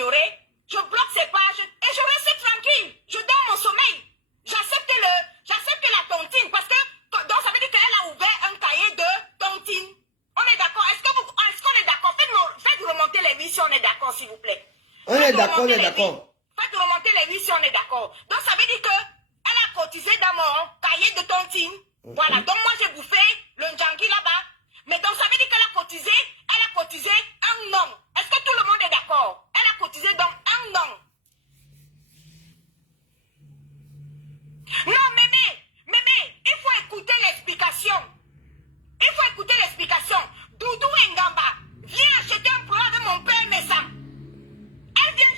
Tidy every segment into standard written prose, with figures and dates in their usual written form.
ignorer, je bloque ses pages et je reste tranquille. Je dors mon sommeil. J'accepte la tontine parce que, donc ça veut dire qu'elle a ouvert un cahier de tontine. On est d'accord? Est-ce qu'on est d'accord? Faites remonter les vies si on est d'accord, s'il vous plaît. On est d'accord, on est d'accord. Faites remonter les vies si on est d'accord. Donc ça veut dire que elle a cotisé dans mon cahier de tontine. Voilà, donc moi j'ai bouffé le njangui là-bas. Mais donc ça veut dire qu'elle a cotisé un nom. Est-ce que tout le monde est d'accord? Elle a cotisé donc un nom. Non, mémé, il faut écouter l'explication. Il faut écouter l'explication. Doudou Ngamba vient acheter un produit avec mon père Messa. Elle vient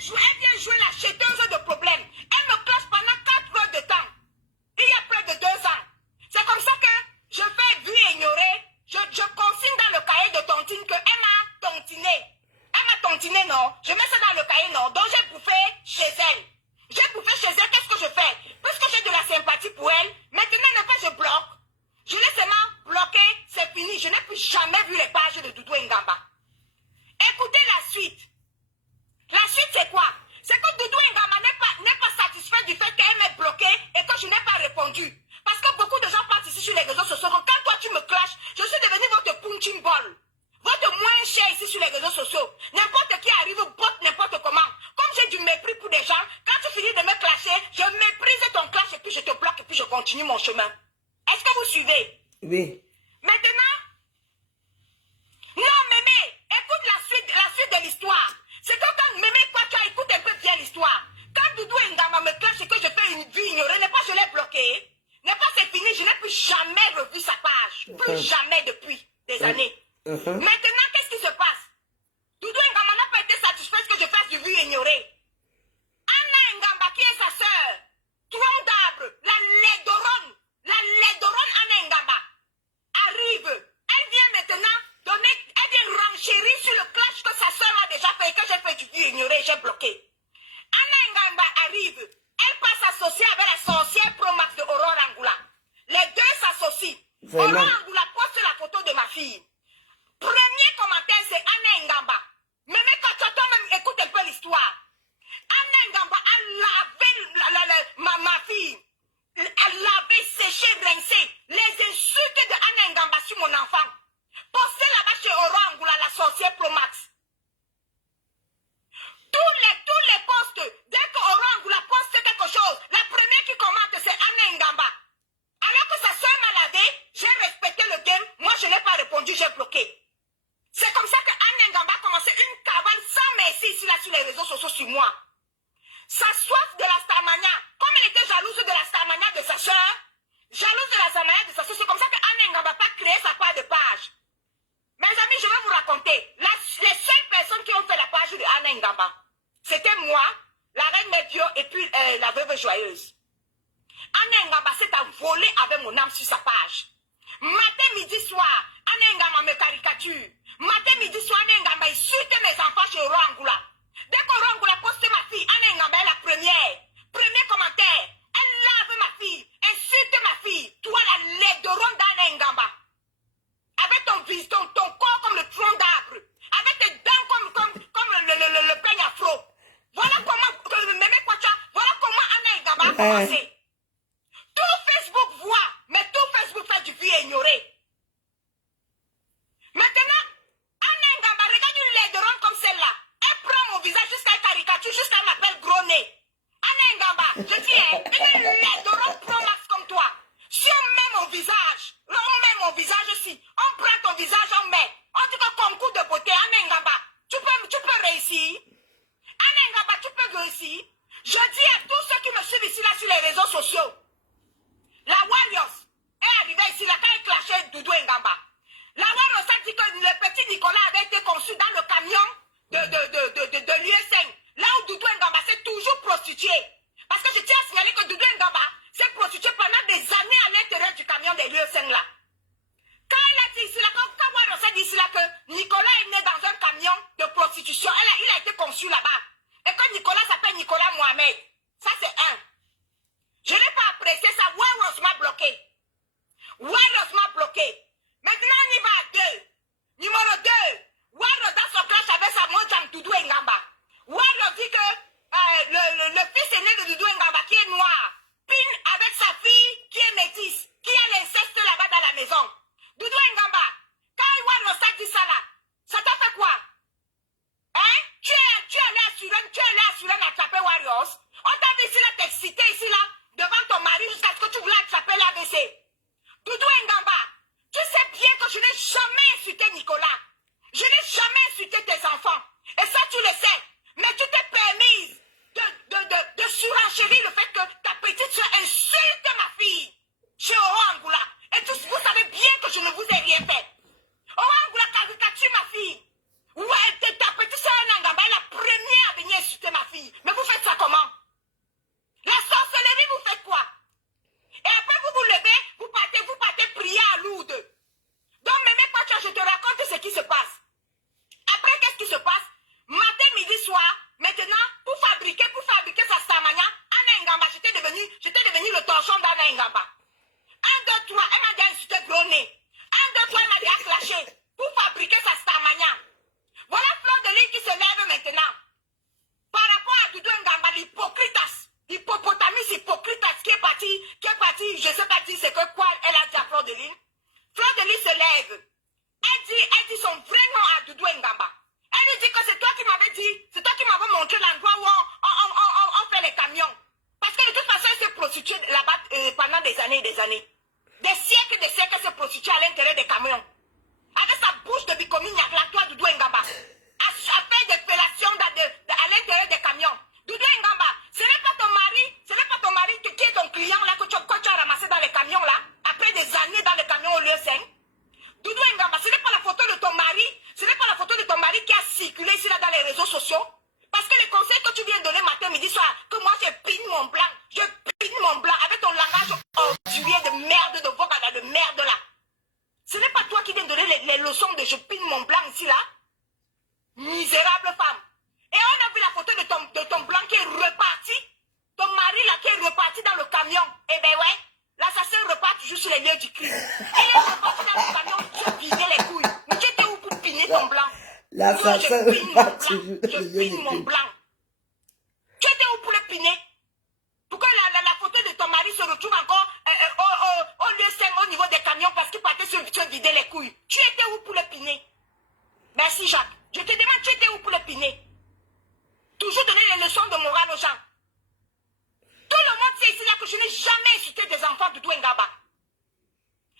jouer l'acheteuse de problèmes. Elle me classe pendant 4 heures de temps. Il y a près de 2 ans. C'est comme ça que je fais vu et ignorer. Je consigne dans le cahier de tontine que elle m'a tontiné. Elle m'a tontiné, non. Je mets ça dans le cahier, non. Donc j'ai bouffé chez elle. J'ai bouffé chez elle, qu'est-ce que je fais? Puisque j'ai de la sympathie pour elle, maintenant, quand je bloque, je l'ai seulement bloqué, c'est fini. Je n'ai plus jamais vu les pages de Doudou Ngamba. Écoutez la suite. La suite, c'est quoi? C'est que Doudou Ngamba n'est pas satisfait du fait qu'elle m'ait bloqué et que je n'ai pas répondu. Parce que beaucoup de gens partent ici sur les réseaux sociaux. Quand toi, tu me clashes, je suis devenu votre punching ball. Votre moins cher ici sur les réseaux sociaux. N'importe qui arrive, botte n'importe comment. Comme j'ai du mépris pour des gens, quand tu finis de me clasher, je méprise ton clash et puis je te bloque et puis je continue mon chemin. Est-ce que vous suivez? Oui. Maintenant, non, mémé, écoute la suite de l'histoire. C'est que quand mémé, quoi, tu écoutes un peu bien l'histoire. Quand Doudou Ngama me clash et que je fais une vie ignorée, n'est pas je l'ai bloqué. N'est pas c'est fini, je n'ai plus jamais revu sa page. Plus jamais depuis des années. Maintenant, qu'est-ce qui se passe? Doudou Ngama n'a pas été satisfait que je fasse du vu ignoré. Anna Ngamba, qui est sa sœur, tronc d'arbre, la laidorone Anna Ngamba, arrive. Elle vient maintenant elle vient renchérir sur le clash que sa sœur m'a déjà fait et que j'ai fait du vu ignoré, j'ai bloqué. Anna Ngamba arrive. Elle passe s'associer avec la sorcière Promax de Aurore Angoula. Les deux s'associent. Aurore Angoula poste la photo de ma fille. Premier commentaire, c'est Anna Ngamba. Mais quand toi-même écoute un peu l'histoire. Anna Ngamba a lavé ma fille. Elle l'avait séché, rincé. Les insultes de Anna Ngamba sur mon enfant. Posté là-bas chez Aurore Angoula, la sorcière Promax. Tous les postes, dès qu'Aurore Angoula poste quelque chose, la première qui commente, c'est Anna Ngamba. Alors que sa soeur m'a lavé, j'ai respecté le game. Moi, je n'ai pas répondu, j'ai bloqué. C'est comme ça que Anna Ngamba a commencé une cabane sans merci ici, là, sur les réseaux sociaux sur moi. Sa soif de la Starmania, comme elle était jalouse de la Starmania de sa soeur, jalouse de la Starmania de sa soeur, c'est comme ça que Anna Ngamba n'a pas créé sa page de page. Mes amis, je vais vous raconter. Les seules personnes qui ont fait la page de Anna Ngamba, c'était moi, la reine Médio et puis la veuve joyeuse. Anna Ngamba s'est envolée avec mon âme sur sa page. Matin, midi, soir, Anna Ngamba me caricature. Matin, midi, soir, Anna Ngamba insulte mes enfants chez Aurore Angoula. Dès qu'Aurore Angoula poste ma fille, Anna Ngamba est la première. Premier commentaire. Elle lave ma fille, insulte ma fille. Toi, la laidorone d'Anna Ngamba. Avec ton corps comme le tronc d'arbre. Avec tes dents comme le peigne afro. Voilà comment Anna Ngamba a commencé. Tout Facebook voit, mais tout Facebook fait du vu et ignoré. Maintenant, Anna Ngamba regarde une laidorone comme celle-là. Elle prend mon visage jusqu'à caricature, jusqu'à m'appeler gros nez. Anna Ngamba, je dis, une laidorone Promax comme toi. Si on met mon visage ici, on prend ton visage, on met. On dit que concours de beauté, Anna Ngamba, tu peux réussir. Anna Ngamba, tu peux réussir. Je dis à tous ceux qui me suivent ici, là, sur les réseaux sociaux, la Warriors est arrivée ici, là, quand elle clashait Doudou Ngamba. La Warriors a dit que le petit Nicolas avait été conçu dans le camion de l'USN. Là où Doudou Ngamba s'est toujours prostitué. Parce que je tiens à signaler que Doudou Ngamba s'est prostitué pendant des années à l'intérieur du camion de l'USN là. Quand elle a dit ici là, quand Warriors a dit ici là que Nicolas est né dans un camion de prostitution, il a été conçu là-bas. Et que Nicolas s'appelle Nicolas Mohamed. Ça c'est un. Je n'ai pas sérieux? On t'a vu ici là, t'exciter ici là, devant ton mari jusqu'à ce que tu voulais attraper l'AVC. Doudou Ngamba, tu sais bien que je n'ai jamais insulté Nicolas. Je n'ai jamais insulté tes enfants. Et ça, tu le sais. Mais tu t'es permise de surenchérir le fait que ta petite soeur insulte ma fille chez Orangoula. Et tous, vous savez bien que je ne vous ai rien fait. Orangoula caricature ma fille. Ouais, ta petite soeur Nangamba est la première à venir insulter ma fille. Mais vous faites ça comment? La sorcellerie, vous faites quoi? Et après, vous vous levez, vous partez prier à Lourdes. Donc, Mémé Pacha, je te raconte ce qui se passe. Après, qu'est-ce qui se passe? Matin, midi, soir, maintenant, pour fabriquer sa stamania, Anna Ngamba, j'étais devenu le torchon d'Anna Ngamba. 1, 2, 3, elle m'a dit insulté gros nez. 1, 2, 3, elle m'a dit clasher pour fabriquer sa stamania. Voilà Fleur de Lys qui se lève maintenant. Par rapport à Doudou Ngamba, l'hypocritas, l'hippopotamus hypocritas qui est parti, je ne sais pas dire c'est que quoi elle a dit à Fleur de Lys. Fleur de Lys se lève. Elle dit son vrai nom à Doudou Ngamba. Elle lui dit que c'est toi qui m'avais dit, c'est toi qui m'avais montré l'endroit où on fait les camions. Parce que de toute façon, elle s'est prostituée là-bas pendant des années et des années. Des siècles, elle s'est prostituée à l'intérieur des camions. Avec sa bouche de bicomine, la toi, Doudou Ngamba. À faire des fellations à l'intérieur des camions. Doudou Ngamba, ce n'est pas ton mari qui est ton client là que tu as ramassé dans les camions là, après des années dans les camions au lieu 5. Doudou Ngamba, ce n'est pas la photo de ton mari qui a circulé ici là dans les réseaux sociaux. Parce que les conseils que tu viens de donner matin, midi, soir, que moi je pine mon blanc avec ton langage ortué de merde, de vocada de merde là. Ce n'est pas toi qui viens de donner les leçons de je pine mon blanc ici là. Misérable femme. Et on a vu la photo de ton blanc qui est reparti. Ton mari là qui est reparti dans le camion. Eh ben ouais, l'assassin repart toujours sur les lieux du crime. Il est reparti dans le camion, tu vidais les couilles. Mais tu étais où pour piner ton blanc? L'assassin repart toujours sur les lieux Je du pine mon crime. blanc. Tu étais où pour le piner? Pourquoi la photo de ton mari se retrouve encore au lieu 5 au niveau des camions parce qu'il partait se vider les couilles? Tu étais où pour le piner? Merci Jacques. Je te demande, tu étais où pour le piner? Toujours donner les leçons de morale aux gens. Tout le monde sait ici là que je n'ai jamais insulté des enfants de Doudou Ngamba.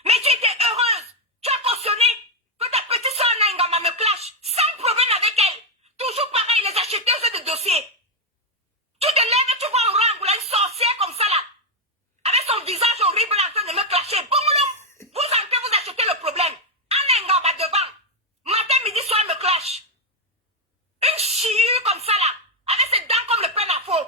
Mais tu étais heureuse. Tu as cautionné que ta petite soeur Ngamba me clash sans problème avec elle. Toujours pareil, les acheteuses de dossiers. Tu te lèves, tu vois Orangoula, une sorcière comme ça là, avec son visage horrible en train de me clasher. Bon, vous entrez, vous achetez le problème. Anna Ngamba devant. Matin, midi, soir, elle me clash. Une chiure comme ça là, avec ses dents comme le pain à faux.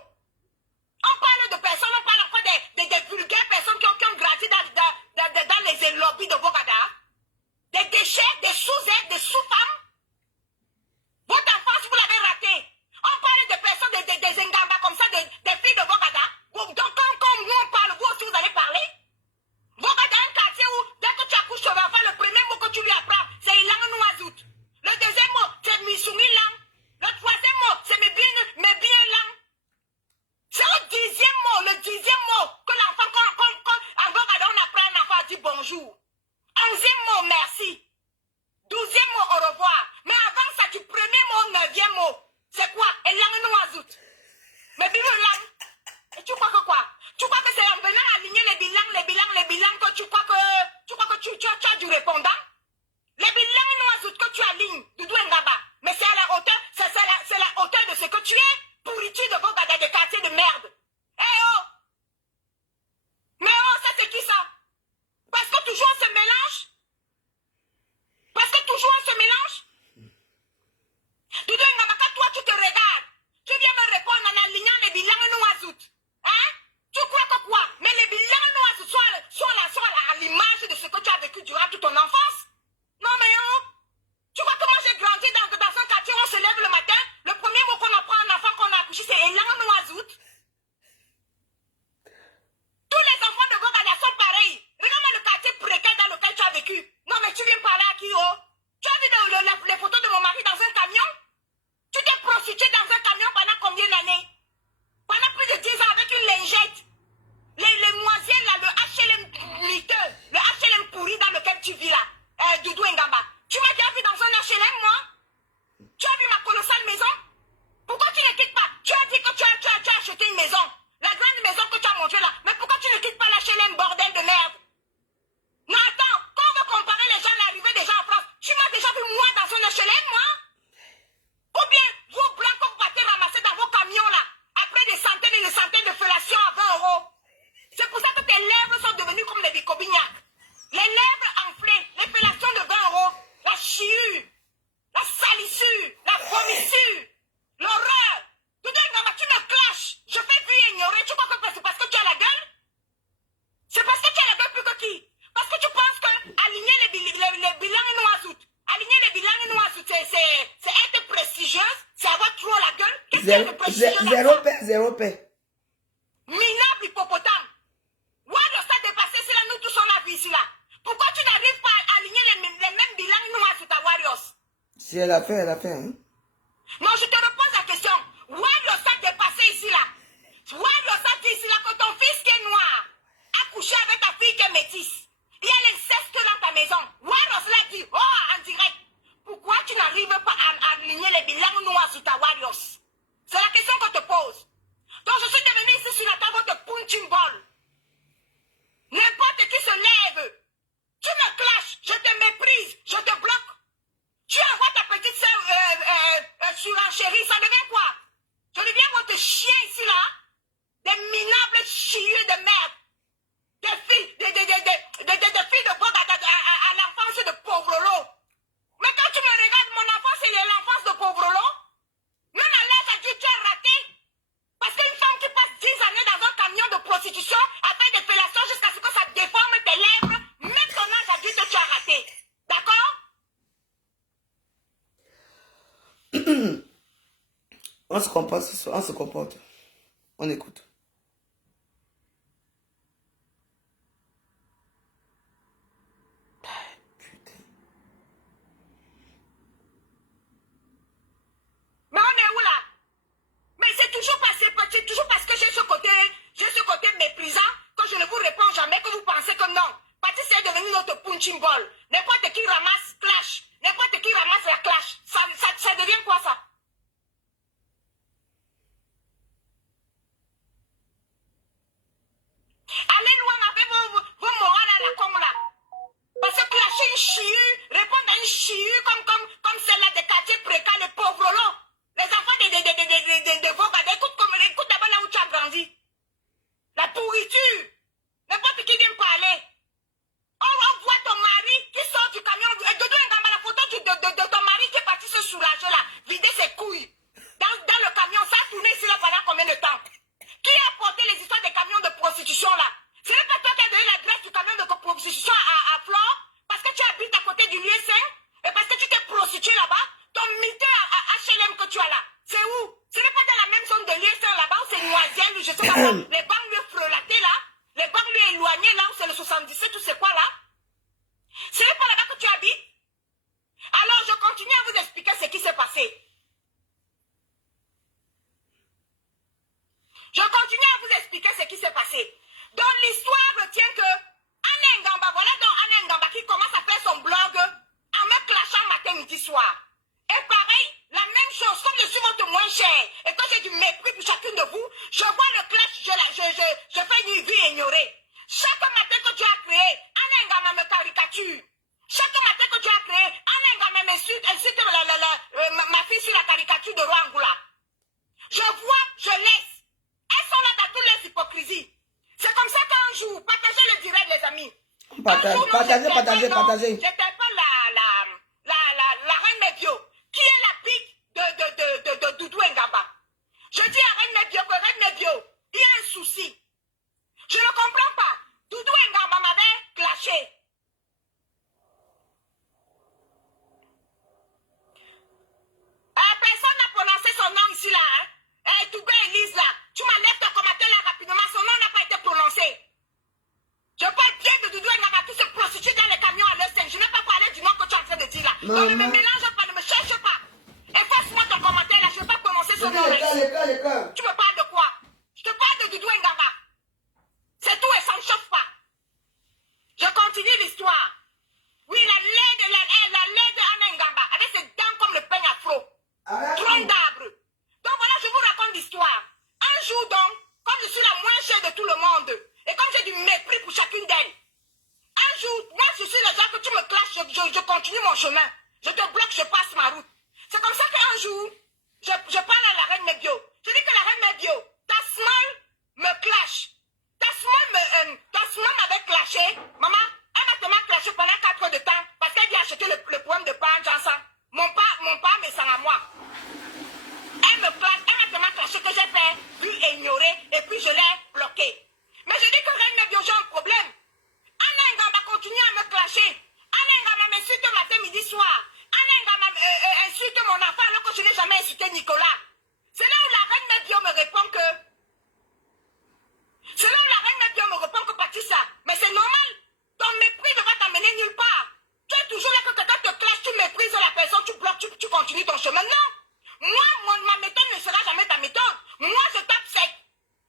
On parle de personnes, on parle encore des vulgaires personnes qui ont grandi dans les lobbies de Bogada. Des déchets, des sous-êtres, des sous-femmes. Votre enfance, vous l'avez raté. On parle de personnes, des Ngamba comme ça, des filles de Bogada. Donc quand nous on parle, vous aussi vous allez parler. Bogada, un quartier où, dès que tu accouches ton enfant, le premier mot que tu lui apprends, c'est Ilang Nouazout. Le deuxième mot, c'est Missoumi Lang. Le troisième mot, c'est mes bien Lang. C'est le dixième mot que l'enfant, quand en Bogada, on apprend un enfant à dire bonjour. 11e mot, merci. 12e mot, au revoir. Mais avant ça, du premier mot, 9e mot, c'est quoi? Ilang Nouazout. Mais bien Lang. Et tu crois que quoi? Tu crois que c'est en venant aligner les bilans que tu crois que tu as du répondant? Les bilans noiseaux que tu alignes, Doudou Ngamba, mais c'est à la hauteur, c'est la hauteur de ce que tu es, pourriture de Bogada, de quartier de merde. Eh oh! Mais oh, ça c'est qui ça? Parce que toujours on se mélange? Doudou Ngamba, quand toi tu te regardes, tu viens me répondre en alignant les bilans noiseaux. Hein? Tu crois que quoi? Mais les bilans noiseaux sont à l'image de ce que tu as vécu durant toute ton enfance? Non mais oh! Tu vois que moi j'ai grandi dans un quartier où on se lève le matin, le premier mot qu'on apprend à un enfant qu'on a accouché c'est élan noiseau. Tous les enfants de Bogada sont pareils. Regarde le quartier précaire dans lequel tu as vécu. Non mais tu viens parler à qui oh? Tu as vu les photos de mon mari dans un camion? Tu t'es prostitué dans un camion pendant combien d'années? Pendant plus de 10 ans avec une lingette. Les moisiennes là, le HLM miteux, le HLM pourri dans lequel tu vis là, Doudou Ngamba. Tu m'as déjà vu dans un HLM moi? Tu as vu ma colossale maison? Pourquoi tu ne quittes pas? Tu as dit que tu as acheté maison. La grande maison que tu as montrée là. Mais pourquoi tu ne quittes pas la HLM, bordel de merde? Non, attends, quand on veut comparer les gens à l'arrivée des gens en France, tu m'as déjà vu moi dans une HLM, moi? Ou bien, vous blancs que vous partez ramasser dans vos camions là, après des centaines et des centaines de fellations à 20 €. C'est pour ça que tes lèvres sont devenues comme des bicobignacs. Les lèvres enflées, les fellations de 20 €, la chiure, la salissure, la vomissure, l'horreur. Tu me clashes. Je fais vie ignorer. Tu crois que c'est parce que tu as la gueule? C'est parce que tu as la gueule plus que qui? Parce que tu penses que aligner les bilans noirs, aligner les bilans noirs, c'est être prestigieuse, c'est avoir trop la gueule. Qu'est-ce qu'il y a de prestigieux? Zéro paix. Minable hippopotame. Voilà, ça dépassé, c'est là, nous tous on a vu ici là. Pourquoi tu n'arrives pas à aligner les mêmes bilans noirs sur ta Warriors? Si elle a fait, hein. Non, je te repose la question. Warriors a dépassé ici là. Warriors a dit ici là que ton fils qui est noir a couché avec ta fille qui est métisse. Il y a l'inceste dans ta maison. Warriors l'a dit, en direct. Pourquoi tu n'arrives pas à aligner les bilans noirs sur ta Warriors? C'est la question qu'on te pose. Donc je suis devenu ici sur la table de punching ball. N'importe qui se lève. Tu me clashes, je te méprise, je te bloque. Tu envoies ta petite soeur surenchérie, ça devient quoi? Je deviens votre chien ici là. Des minables chieux de merde. Des filles de vogue à l'enfance de Pauvrolo. Mais quand tu me regardes, mon enfance, c'est l'enfance de Pauvrolo. Même à l'âge adulte, tu as raté. Parce qu'une femme qui passe 10 années dans un camion de prostitution a fait des fellations jusqu'à ce que ça déforme tes lèvres, même ton âge adulte, tu as raté. D'accord? On se comporte. On écoute. Mais on est où là? Mais c'est toujours parce que j'ai ce côté méprisant que je ne vous réponds jamais, que vous pensez que non. Patrice est devenu notre punching ball. N'importe qui ramasse clash. N'importe qui ramasse la clash. Ça devient quoi ça? Allez loin avec vos morales à la con là. Parce que clasher une chiure, répondre à une chiure comme celle-là des quartiers précaires, les pauvres lots. Les enfants de vos badets, écoute d'abord là où tu as grandi. La pourriture. N'importe qui vient parler. On voit ton mari qui sort du camion. Dodo Ngama, la photo de ton mari qui est parti se soulager là, vider ses couilles. Dans le camion, ça a tourné ici là pendant combien de temps? Qui a porté les histoires des camions de prostitution là? Ce n'est pas toi qui as donné l'adresse du camion de prostitution à Flore parce que tu habites à côté du lieu 5 et parce que tu t'es prostitué là-bas. Ton mythe à HLM que tu as là, c'est où? Ce n'est pas dans la même zone de lieu 5 là-bas où c'est Noisiel, je sais pas quoi, les banlieues frelatées là, les banlieues éloignées là où c'est le 77, tout c'est quoi là? Ce n'est pas là-bas que tu habites? Alors je continue à vous expliquer ce qui s'est passé. Je continue à vous expliquer ce qui s'est passé. Donc l'histoire retient que Anne Ngamba, voilà donc Anne Ngamba qui commence à faire son blog en me clashant matin, midi, soir. Et pareil, la même chose, comme je suis votre moins cher et que j'ai du mépris pour chacune de vous, je vois le clash, je fais une vie ignorée. Chaque matin que tu as créé, Anne Ngamba me caricature. Chaque matin que tu as créé, Anne Ngamba m'insulte, incite ma fille sur la caricature de Rwangula. Je vois, je laisse. Elles sont là dans toutes les hypocrisies. C'est comme ça qu'un jour, partagez le direct, les amis. Partagez. J'interpelle la reine Mebio, qui est la pique de Doudou Ngaba. Je dis à reine Mebio que reine Mebio, il y a un souci. Je ne comprends pas. Doudou Ngaba m'avait clashé. Personne n'a prononcé son nom ici là. Toubé Elise là. Tu m'enlèves ton commentaire là rapidement. Son nom n'a pas été prononcé. Je parle bien de Doudou Ngaba qui se prostitue dans les camions à l'Est. Je n'ai pas parlé du nom que tu es en train de dire là. Donc ne me mélange pas, ne me cherche pas. Efface-moi ton commentaire là. Je ne vais pas prononcer son nom. Tu me parles de quoi? Je te parle de Doudou Ngaba. C'est tout et ça ne chauffe pas. Je continue l'histoire. Oui, la laide Anne Ngamba avec ses dents comme le peigne afro. Tronc d'arbre. Donc voilà, je vous raconte l'histoire. Un jour donc, chacune d'elles. Un jour, moi je suis le genre que tu me clashes, je continue mon chemin. Je te bloque, je passe ma route. C'est comme ça qu'un jour, je parle à la reine Mebio. Je dis que la reine Mebio, ta small me clash. Ta small m'avait clashé. Maman, elle m'a tellement clashé pendant 4 heures de temps parce qu'elle vient acheter le poème de pain Jansan. Mon pas me sent à moi. Elle m'a tellement clashé que j'ai fait, vu et ignoré, et puis je l'ai bloqué. Mais je dis que reine Mebio, j'ai un problème. Anna Ngamba continue à me clasher. Anna Ngamba m'insulte matin, midi, soir. Anna Ngamba insulte mon enfant alors que je n'ai jamais insulté Nicolas. C'est là où la reine Mebio me répond que... C'est là où la reine Mebio me répond que Patricia, mais c'est normal. Ton mépris ne va t'amener nulle part. Tu es toujours là que quelqu'un te clash, tu méprises la personne, tu bloques, tu continues ton chemin. Non. Moi, ma méthode ne sera jamais ta méthode. Moi, je tape sec.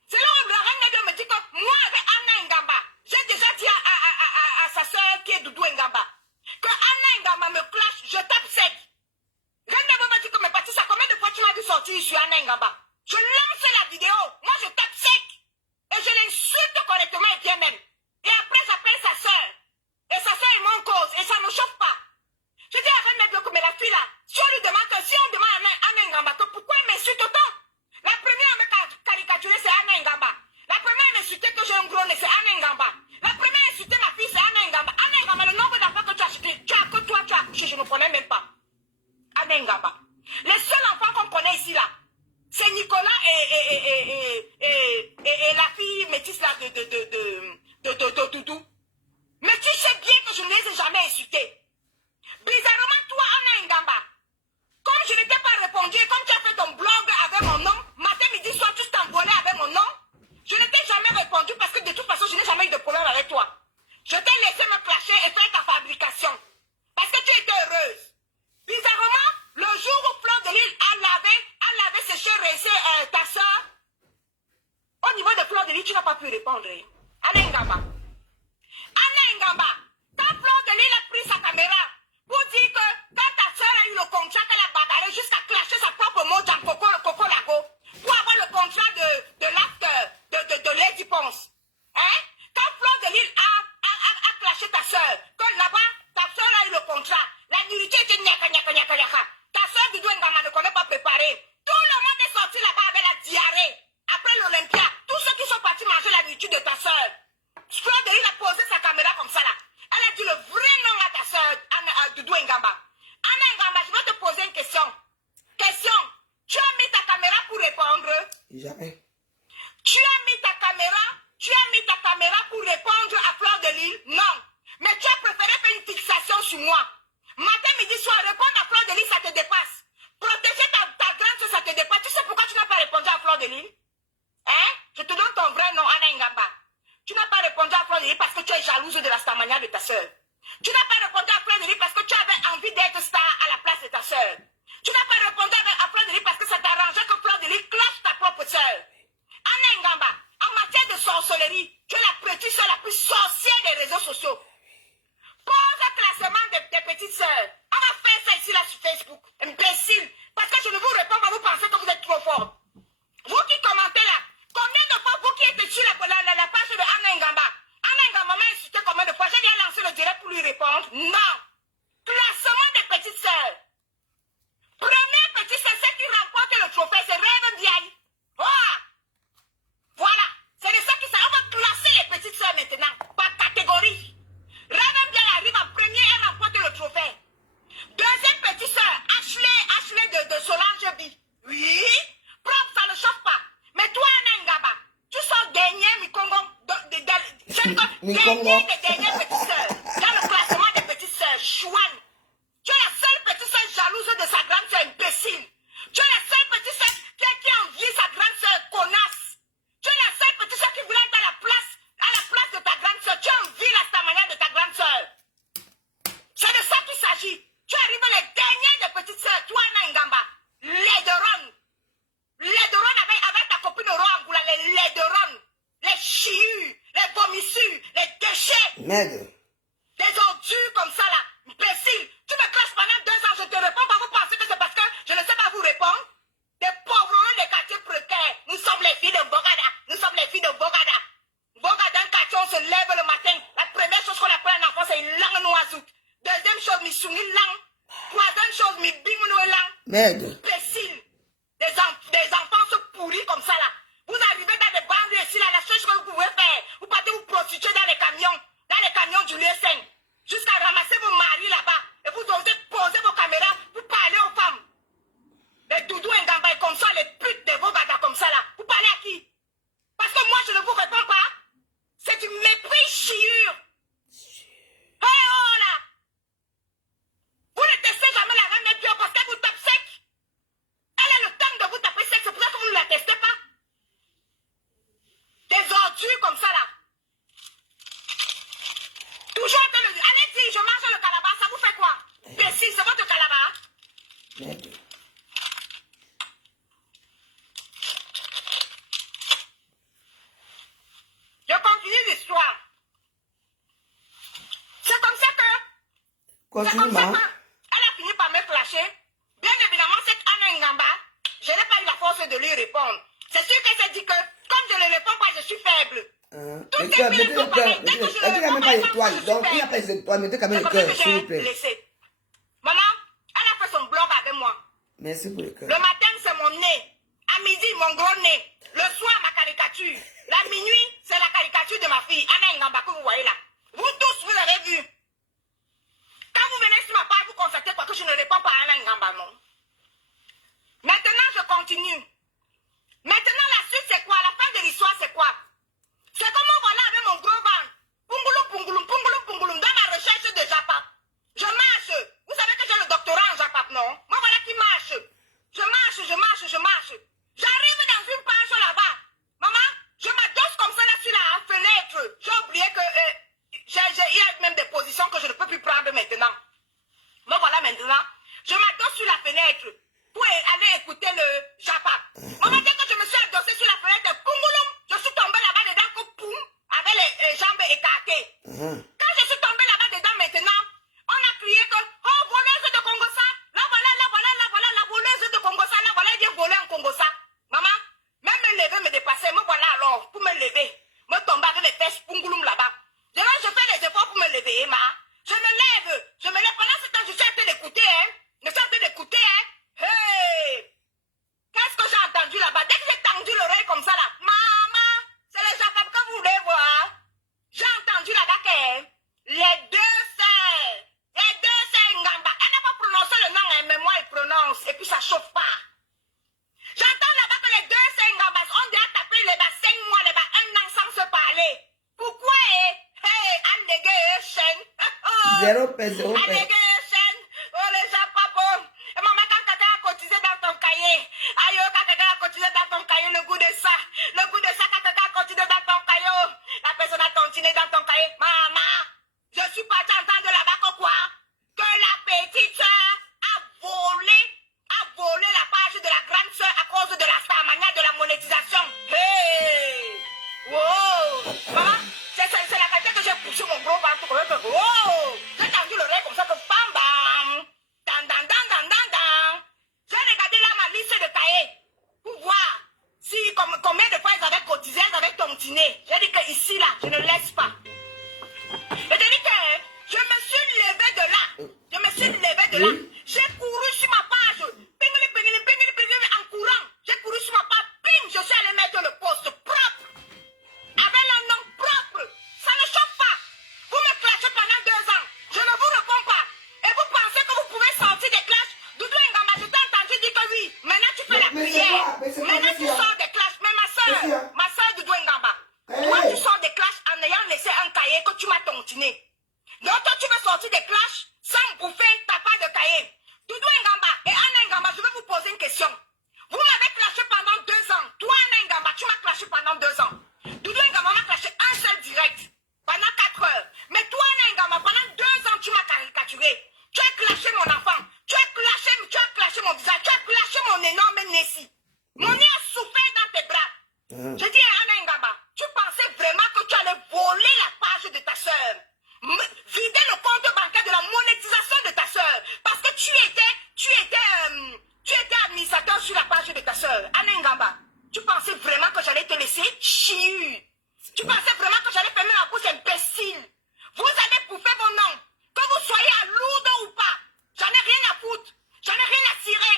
C'est là où la reine Mebio me dit que moi, avec Anna Ngamba, j'ai déjà dit à sa soeur qui est Doudou Ngamba, que Anna Ngamba me clash, je tape sec. Reine Mebio m'a dit que, mais Patricia, combien de fois tu m'as vu sortir sur Anna Ngamba? Je lance la vidéo, moi je tape sec. Et je l'insulte correctement et bien même. Et après, j'appelle sa soeur. Et sa soeur est mon cause. Et ça ne chauffe pas. Je dis à Reine Mebio que, mais la fille là, si on lui demande que, si on demande à Anna Ngamba que pourquoi elle m'insulte autant? La première à me caricaturer, c'est Anna Ngamba. La première à m'insulter que j'ai un gros nez, c'est Anna Ngamba. La première à insulter ma fille, c'est Anna Ngamba. Anna Ngamba, le nombre d'enfants que tu as acheté, que toi tu as accouché, je ne connais même pas. Anna Ngamba. Les seuls enfants qu'on connaît ici là, c'est Nicolas et la fille métisse là de Doudou. Mais tu sais bien que je ne les ai jamais insultés. Bizarrement, toi, Anna Ngamba, comme je n'étais pas répondu, et comme tu as fait ton blog avec mon nom, matin, midi, soir, tu t'envolais avec mon nom, je ne t'ai jamais répondu parce que de toute façon, je n'ai jamais eu de problème avec toi. Je t'ai laissé me clasher et faire ta fabrication. Parce que tu étais heureuse. Bizarrement, le jour où Fleur de Lille a lavé séché, rincé ta soeur, au niveau de Fleur de Lille, tu n'as pas pu répondre. Anna Ngamba. Anna Ngamba, quand Fleur de Lille a pris sa caméra pour dire que quand ta soeur a eu le contrat qu'elle a bagarré jusqu'à clasher sa propre mot dans Coco Lago pour avoir le contrat de l'acte de Lady Ponce. Hein? Quand Fleur de Lille a clashé ta soeur, que là-bas, ta soeur a eu le contrat, la nourriture était nyaka. Ta soeur Doudou Ngama ne connaît pas préparer. Tout le monde est sorti là-bas avec la diarrhée. Après l'Olympia, tous ceux qui sont partis manger la nourriture de ta soeur. Fleur de Lille a posé sa caméra comme ça là. Elle a dit le vrai nom à ta soeur, Doudou Ngamba. Anna Ngamba, je vais te poser une question. Tu as mis ta caméra pour répondre? Jamais. Tu as mis ta caméra pour répondre à Fleur de Lille? Non. Mais tu as préféré faire une fixation sur moi. Matin, midi, soir, répondre à Fleur de Lille, ça te dépasse. Protéger ta grande soeur, ça te dépasse. Tu sais pourquoi tu n'as pas répondu à Fleur de Lille? Hein? Je te donne ton vrai nom, Anna Ngamba. Tu n'as pas répondu à Fleur de Lille parce que tu es jalouse de la starmania de ta soeur. Tu n'as pas répondu à Fleur de Lille parce que tu avais envie d'être star à la place de ta soeur. Tu n'as pas répondu à Fleur de Lille parce que ça t'arrangeait que Fleur de Lille clash ta propre soeur. Anna Ngamba, en matière de sorcellerie, tu es la petite soeur la plus sorcière des réseaux sociaux. Pose un classement des petites soeurs. On va faire ça ici là sur Facebook. Imbécile. Parce que je ne vous réponds pas, vous pensez que vous êtes trop fort. Vous qui commentez là, combien de fois vous qui êtes sur la page de Anna Ngamba? Anna Ngamba m'a insulté combien de fois? J'ai déjà lancé le direct pour lui répondre. Non. Classement des petites sœurs. Première petite sœur, celle qui remporte le trophée, c'est Rêve Ndiaye. Oh! Voilà. C'est de ça qui ça. On va classer les petites sœurs maintenant, par catégorie. Rêve Ndiaye arrive en premier et remporte le trophée. Deuxième petite sœur, Ashley de Solange B. Oui. Propre, ça ne chauffe pas. Mais toi, Anna Ngamba, tu sors dernier Mikongo. Dernier des dernières petites sœurs. Dans le classement des petites sœurs, Chouane. Tu es la seule petite sœur jalouse de sa grande sœur imbécile. Tu es la seule petite sœur qui envie sa grande sœur connasse. Tu es la seule petite sœur qui voulait être à la place de ta grande sœur. Tu envies la stamania de ta grande sœur. C'est de ça qu'il s'agit. Tu arrives les derniers des petites sœurs. Toi, Anna Ngamba, les de Ron. Les de Ron avec ta copine Roangoula, les de Ron. Les chius, les vomissures, les déchets. Merde. Des ordures comme ça là, imbécile. Tu me clashes pendant 2 ans, je te réponds pas. Vous pensez que c'est parce que je ne sais pas vous répondre? Des pauvres des quartiers précaires. Nous sommes les filles de Bogada. Nous sommes les filles de Bogada. Bogada, un quartier, on se lève le matin. Merde. Imbécile. Des enfants se pourris comme ça là. Vous arrivez dans des banlieues ici là, la chose que vous pouvez faire, vous partez vous prostituer dans les camions du lieu 5, jusqu'à ramasser vos maris là-bas, et vous osez poser vos caméras pour parler aux femmes. Les doudous et gambas comme ça, les putes de vos badas comme ça là, vous parlez à qui? Parce que moi je ne vous réponds pas. C'est du mépris chiure. Hey oh là! Vous ne testez jamais la reine Bio parce qu'elle vous tape sec. Elle a le temps de vous taper sec, c'est pour ça que vous ne la testez pas. Des ordures comme ça là. Toujours que allez-y, je mange le calabar, ça vous fait quoi? Imbécile, c'est votre calabar. Merde. Je continue l'histoire. C'est comme ça que... Continue, maman. Elle a fini par me flasher. Bien évidemment, cette Anna Ngamba, je n'ai pas eu la force de lui répondre. C'est sûr qu'elle s'est dit que, comme je ne réponds pas, je suis faible. Mais tu as mettez le cœur. Elle n'a même pas d'étoile. Donc, il n'y a pas d'étoile. Mettez quand même le cœur, s'il vous plaît. Maman, elle a fait son blog avec moi. Merci pour le cœur. Le matin, c'est mon nez. À midi, mon gros nez. Le soir, ma caricature. La minuit, c'est la caricature de ma fille, Anna Ngamba, que vous voyez là. Vous tous, vous avez vu. Quand vous venez sur ma page, vous constatez quoi que je ne réponds pas à Anna Ngamba, non. Maintenant, je continue. Maintenant, la suite, c'est quoi? La fin de l'histoire, c'est quoi? C'est comment voilà avec mon gros ventre. Pungulum, pungulum, pungulum, pungulum, dans ma recherche de Japap. Je marche. Vous savez que j'ai le doctorat en Japap, non? Moi, voilà qui marche. Je marche, je marche, je marche. J'arrive dans une page là-bas. Maman, je m'adosse comme ça là sur la fenêtre. J'ai oublié que il y a même des positions que je ne peux plus prendre maintenant. Me voilà maintenant. Je m'adosse sur la fenêtre pour aller écouter le Japap. Maman, dès que je me suis adossée sur la fenêtre, pungulum, je suis tombée là-bas dedans que poum, avec les jambes écartées. Quand je suis tombée là-bas dedans maintenant, on a crié que, oh, voleuse de Congosa, là voilà, la voleuse de Congosa, là voilà, il vient voler en Congosa. Maman, même me lever, me dépasser, me voilà alors, pour me lever, me tomber avec les fesses pungulum là-bas. Je fais des efforts pour me lever, je me lève, pendant ce temps, je suis en train d'écouter, hey! Qu'est-ce que j'ai entendu là-bas? Dès que j'ai tendu l'oreille comme ça là, maman, c'est le Japap que vous voulez voir. J'ai entendu là-bas que les deux sœurs Ngamba, elle n'a pas prononcé le nom, mais moi elle prononce, et puis ça chauffe pas. J'entends là-bas que les deux sœurs Ngamba, on doit taper les bas 5 mois, les bas 1 an sans se parler. Pourquoi, hey, Andegation? 0 paix, 0 paix. Andegation, oh les Japapos. Et maman, quand quelqu'un a cotisé dans ton cahier, aïe, quand quelqu'un a cotisé dans ton cahier, le goût de ça, quand quelqu'un a cotisé dans ton cahier, la personne a continué dans ton cahier. Maman, je suis partie entendre là-bas que quoi? Que la petite soeur a volé la page de la grande soeur à cause de la starmania de la monétisation. Hey! Wow! Maman, c'est la qualité que j'ai poussé mon gros ventre comme ça. Wow! J'ai tendu l'oreille comme ça que bam bam! J'ai regardé là ma liste de cahiers pour voir si combien de fois ils avaient cotisé, ils avaient tontiné. J'ai dit que ici là, je ne laisse pas. Et j'ai dit que je me suis levé de là. J'ai couru sur ma page. Pingli, en courant. J'ai couru sur ma page. Ping, je suis allé mettre le poste propre. Avec un nom propre. Ça ne chauffe pas. Vous me clashez pendant 2 ans. Je ne vous réponds pas. Et vous pensez que vous pouvez sortir des clashes? Doudou Ngamba, je t'ai entendu dire que oui. Maintenant tu fais la prière. Maintenant tu sors des clashes. Mais ma soeur Doudou Ngamba, toi tu sors des clashes en ayant laissé un cahier que tu m'as tontiné. Donc toi tu veux sortir des clashes sans bouffer ta part de cahier. Doudou Ngamba et Anna Ngamba, je vais vous poser une question. Vous m'avez clashé pendant 2 ans. Toi Anna Ngamba, tu m'as clashé pendant 2 ans. Doudou Ngamba m'a clashé un seul direct pendant 4 heures. Mais toi Anna Ngamba, pendant 2 ans tu m'as caricaturé. Tu as clashé mon enfant. Tu as clashé mon visage. Tu as clashé mon énorme nez. Mon nez a souffert dans tes bras. Je dis à Anna Ngamba, tu pensais vraiment que tu allais voler la page de ta soeur, vider le compte bancaire de la monétisation de ta soeur, parce que tu étais administrateur sur la page de ta soeur. Anna Ngamba, tu pensais vraiment que j'allais te laisser chier? Tu pensais vraiment que j'allais fermer la bouche, imbécile? Vous allez bouffer mon nom, que vous soyez à Lourdes ou pas. J'en ai rien à foutre. J'en ai rien à tirer.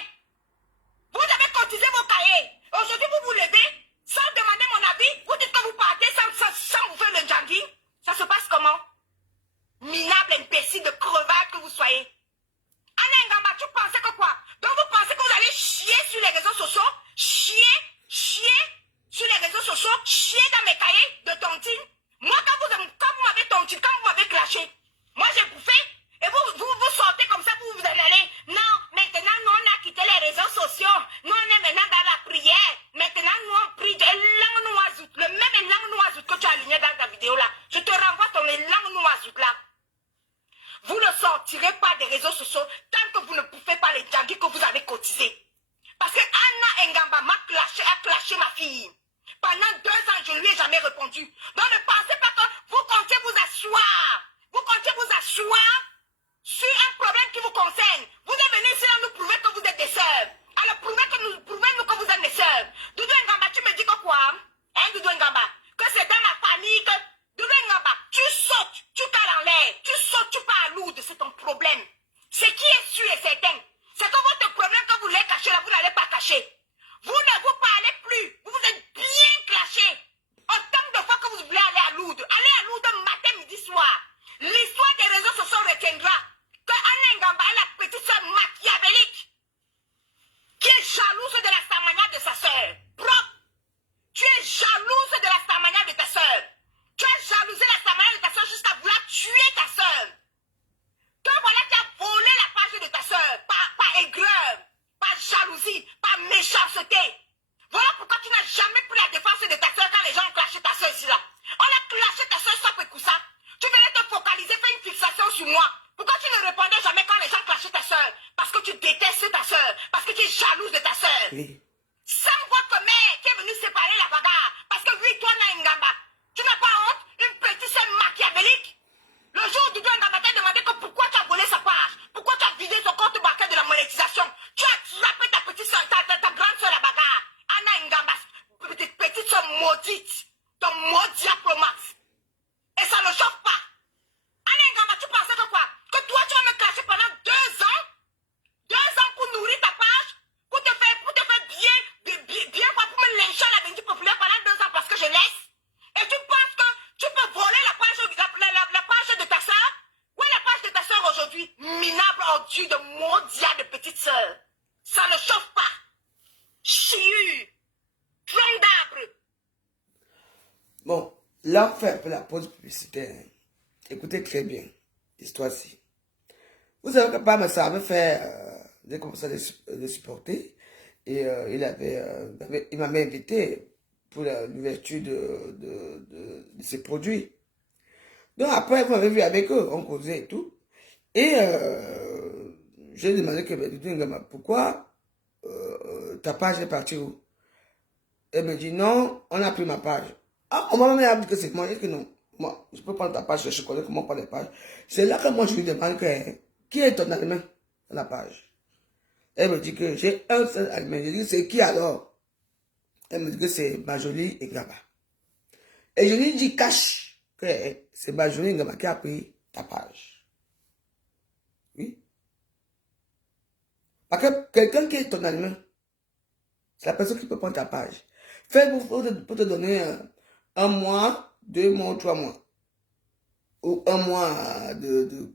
Ngamba a clashé ma fille. Pendant 2 ans, je ne lui ai jamais répondu. Donc ne pensez pas que vous comptez vous asseoir. Vous comptez vous asseoir sur un problème qui vous concerne. Vous êtes venus ici là nous prouver que vous êtes des sœurs. Alors prouvez-nous que vous êtes des sœurs. Doudou Ngamba, tu me dis que quoi? Hein, Doudou Ngamba? Que c'est dans ma famille que... Doudou Ngamba, tu sautes, tu cales en l'air. Tu sautes, tu pars à Lourdes, c'est ton problème. Ce qui est sûr et certain, c'est que votre problème que vous voulez cacher là, vous n'allez pas cacher. Vous ne vous parlez plus. Vous vous êtes bien clashés. Autant de fois que vous voulez aller à Lourdes. Allez à Lourdes matin, midi, soir. L'histoire des réseaux sociaux retiendra que Anna Ngamba est la petite soeur machiavélique qui est jalouse de la samania de sa soeur. Propre. Tu es jalouse de la samania de ta soeur. Tu as jalousé la samania de ta soeur jusqu'à vouloir tuer ta soeur. Toi, voilà, tu as volé la page de ta soeur par aigreur, par jalousie, par méchanceté. Voilà pourquoi tu n'as jamais pris la défense de ta soeur quand les gens ont clashé ta soeur ici là. On a clashé ta soeur sans pécoussa. Tu venais te focaliser, faire une fixation sur moi. Pourquoi tu ne répondais jamais quand les gens clashaient ta soeur? Parce que tu détestes ta soeur. Parce que tu es jalouse de ta soeur. Oui. Sans votre mère qui est venue séparer la bagarre. Parce que oui, toi, Ngamba, tu n'as pas honte? Une petite soeur machiavélique. Le jour où Doudou Ngamba t'a demandé que pourquoi tu as volé sa page. Pourquoi tu as vidé son compte bancaire de la monétisation. Tu as attrapé ta petite soeur, ta grande soeur la bagarre. Anna Ngamba, petite soeur maudite. Ton mot diplomate. Et ça ne chauffe pas. Anna Ngamba, tu pensais que quoi? Que toi, tu vas me cacher pendant 2 ans? 2 ans pour nourrir ta page? Pour te faire bien quoi? Pour me lyncher à la Vendue populaire pendant 2 ans parce que je laisse? Et tu penses que tu peux voler la page de ta soeur? Où est la page de ta soeur aujourd'hui? Minable ordure de mondia de petite soeur. Ça ne chauffe pas. Chiu. Tronc d'arbre. Bon, là, on fait un peu la pause publicitaire. Écoutez très bien l'histoire-ci. Vous savez que Pam avait fait, j'ai commencé à le supporter et il m'avait invité pour l'ouverture de ses produits. Donc après, vous m'avez vu avec eux, on causait et tout. Et j'ai demandé pourquoi ta page est partie où? Elle me dit non, on a pris ma page. Ah, on m'a même dit que c'est moi. Je dis que non. Moi, je peux prendre ta page, je connais comment prendre les pages. C'est là que moi je lui demande qui est ton aliment dans la page. Elle me dit que j'ai un seul aliment. Je dis c'est qui alors? Elle me dit que c'est Majoli Ngamba. Et je lui dis cache que c'est Majoli Ngamba qui a pris ta page. Oui. Parce que quelqu'un qui est ton aliment, c'est la personne qui peut prendre ta page. Fais pour te donner 1 mois, 2 mois, 3 mois. Ou 1 mois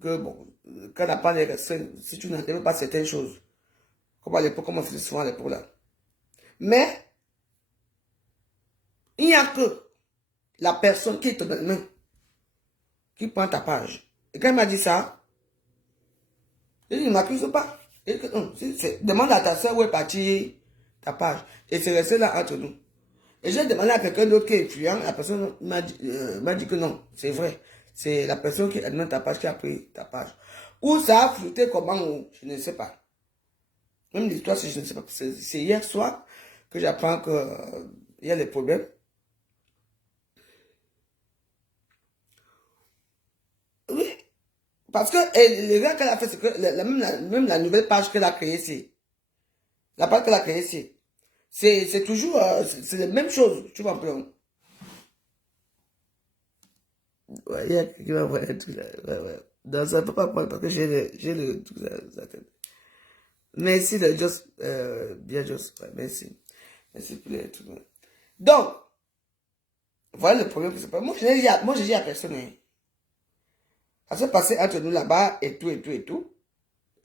que bon, quand on parle des si tu n'entends pas certaines choses. Comme à l'époque, comme on faisait souvent à l'époque là. Mais, il n'y a que la personne qui est ton main qui prend ta page. Et quand il m'a dit ça, il dit, ne m'accuse pas. Il dit, non, demande à ta soeur où est partie ta page. Et c'est resté là entre nous. Et j'ai demandé à quelqu'un d'autre qui est influent, la personne m'a dit que non, c'est vrai. C'est la personne qui alimente ta page qui a pris ta page. Où ça a flouté comment, je ne sais pas. Même l'histoire, je ne sais pas. C'est hier soir que j'apprends qu'il y a des problèmes. Oui. Parce que le gars qu'elle a fait, c'est que même la nouvelle page qu'elle a créée ici. La page qu'elle a créée ici. C'est toujours, c'est la même chose, tu vois un peu. Ouais, il y a quelqu'un qui va voir un truc là. Ouais. Non, ça ne peut pas prendre parce que j'ai le truc là. Merci de Just, bien Just, ouais, merci. Merci pour les trucs. Donc, voilà le problème que c'est pas. Moi, je dis à personne, hein. Ça s'est passé entre nous là-bas et tout.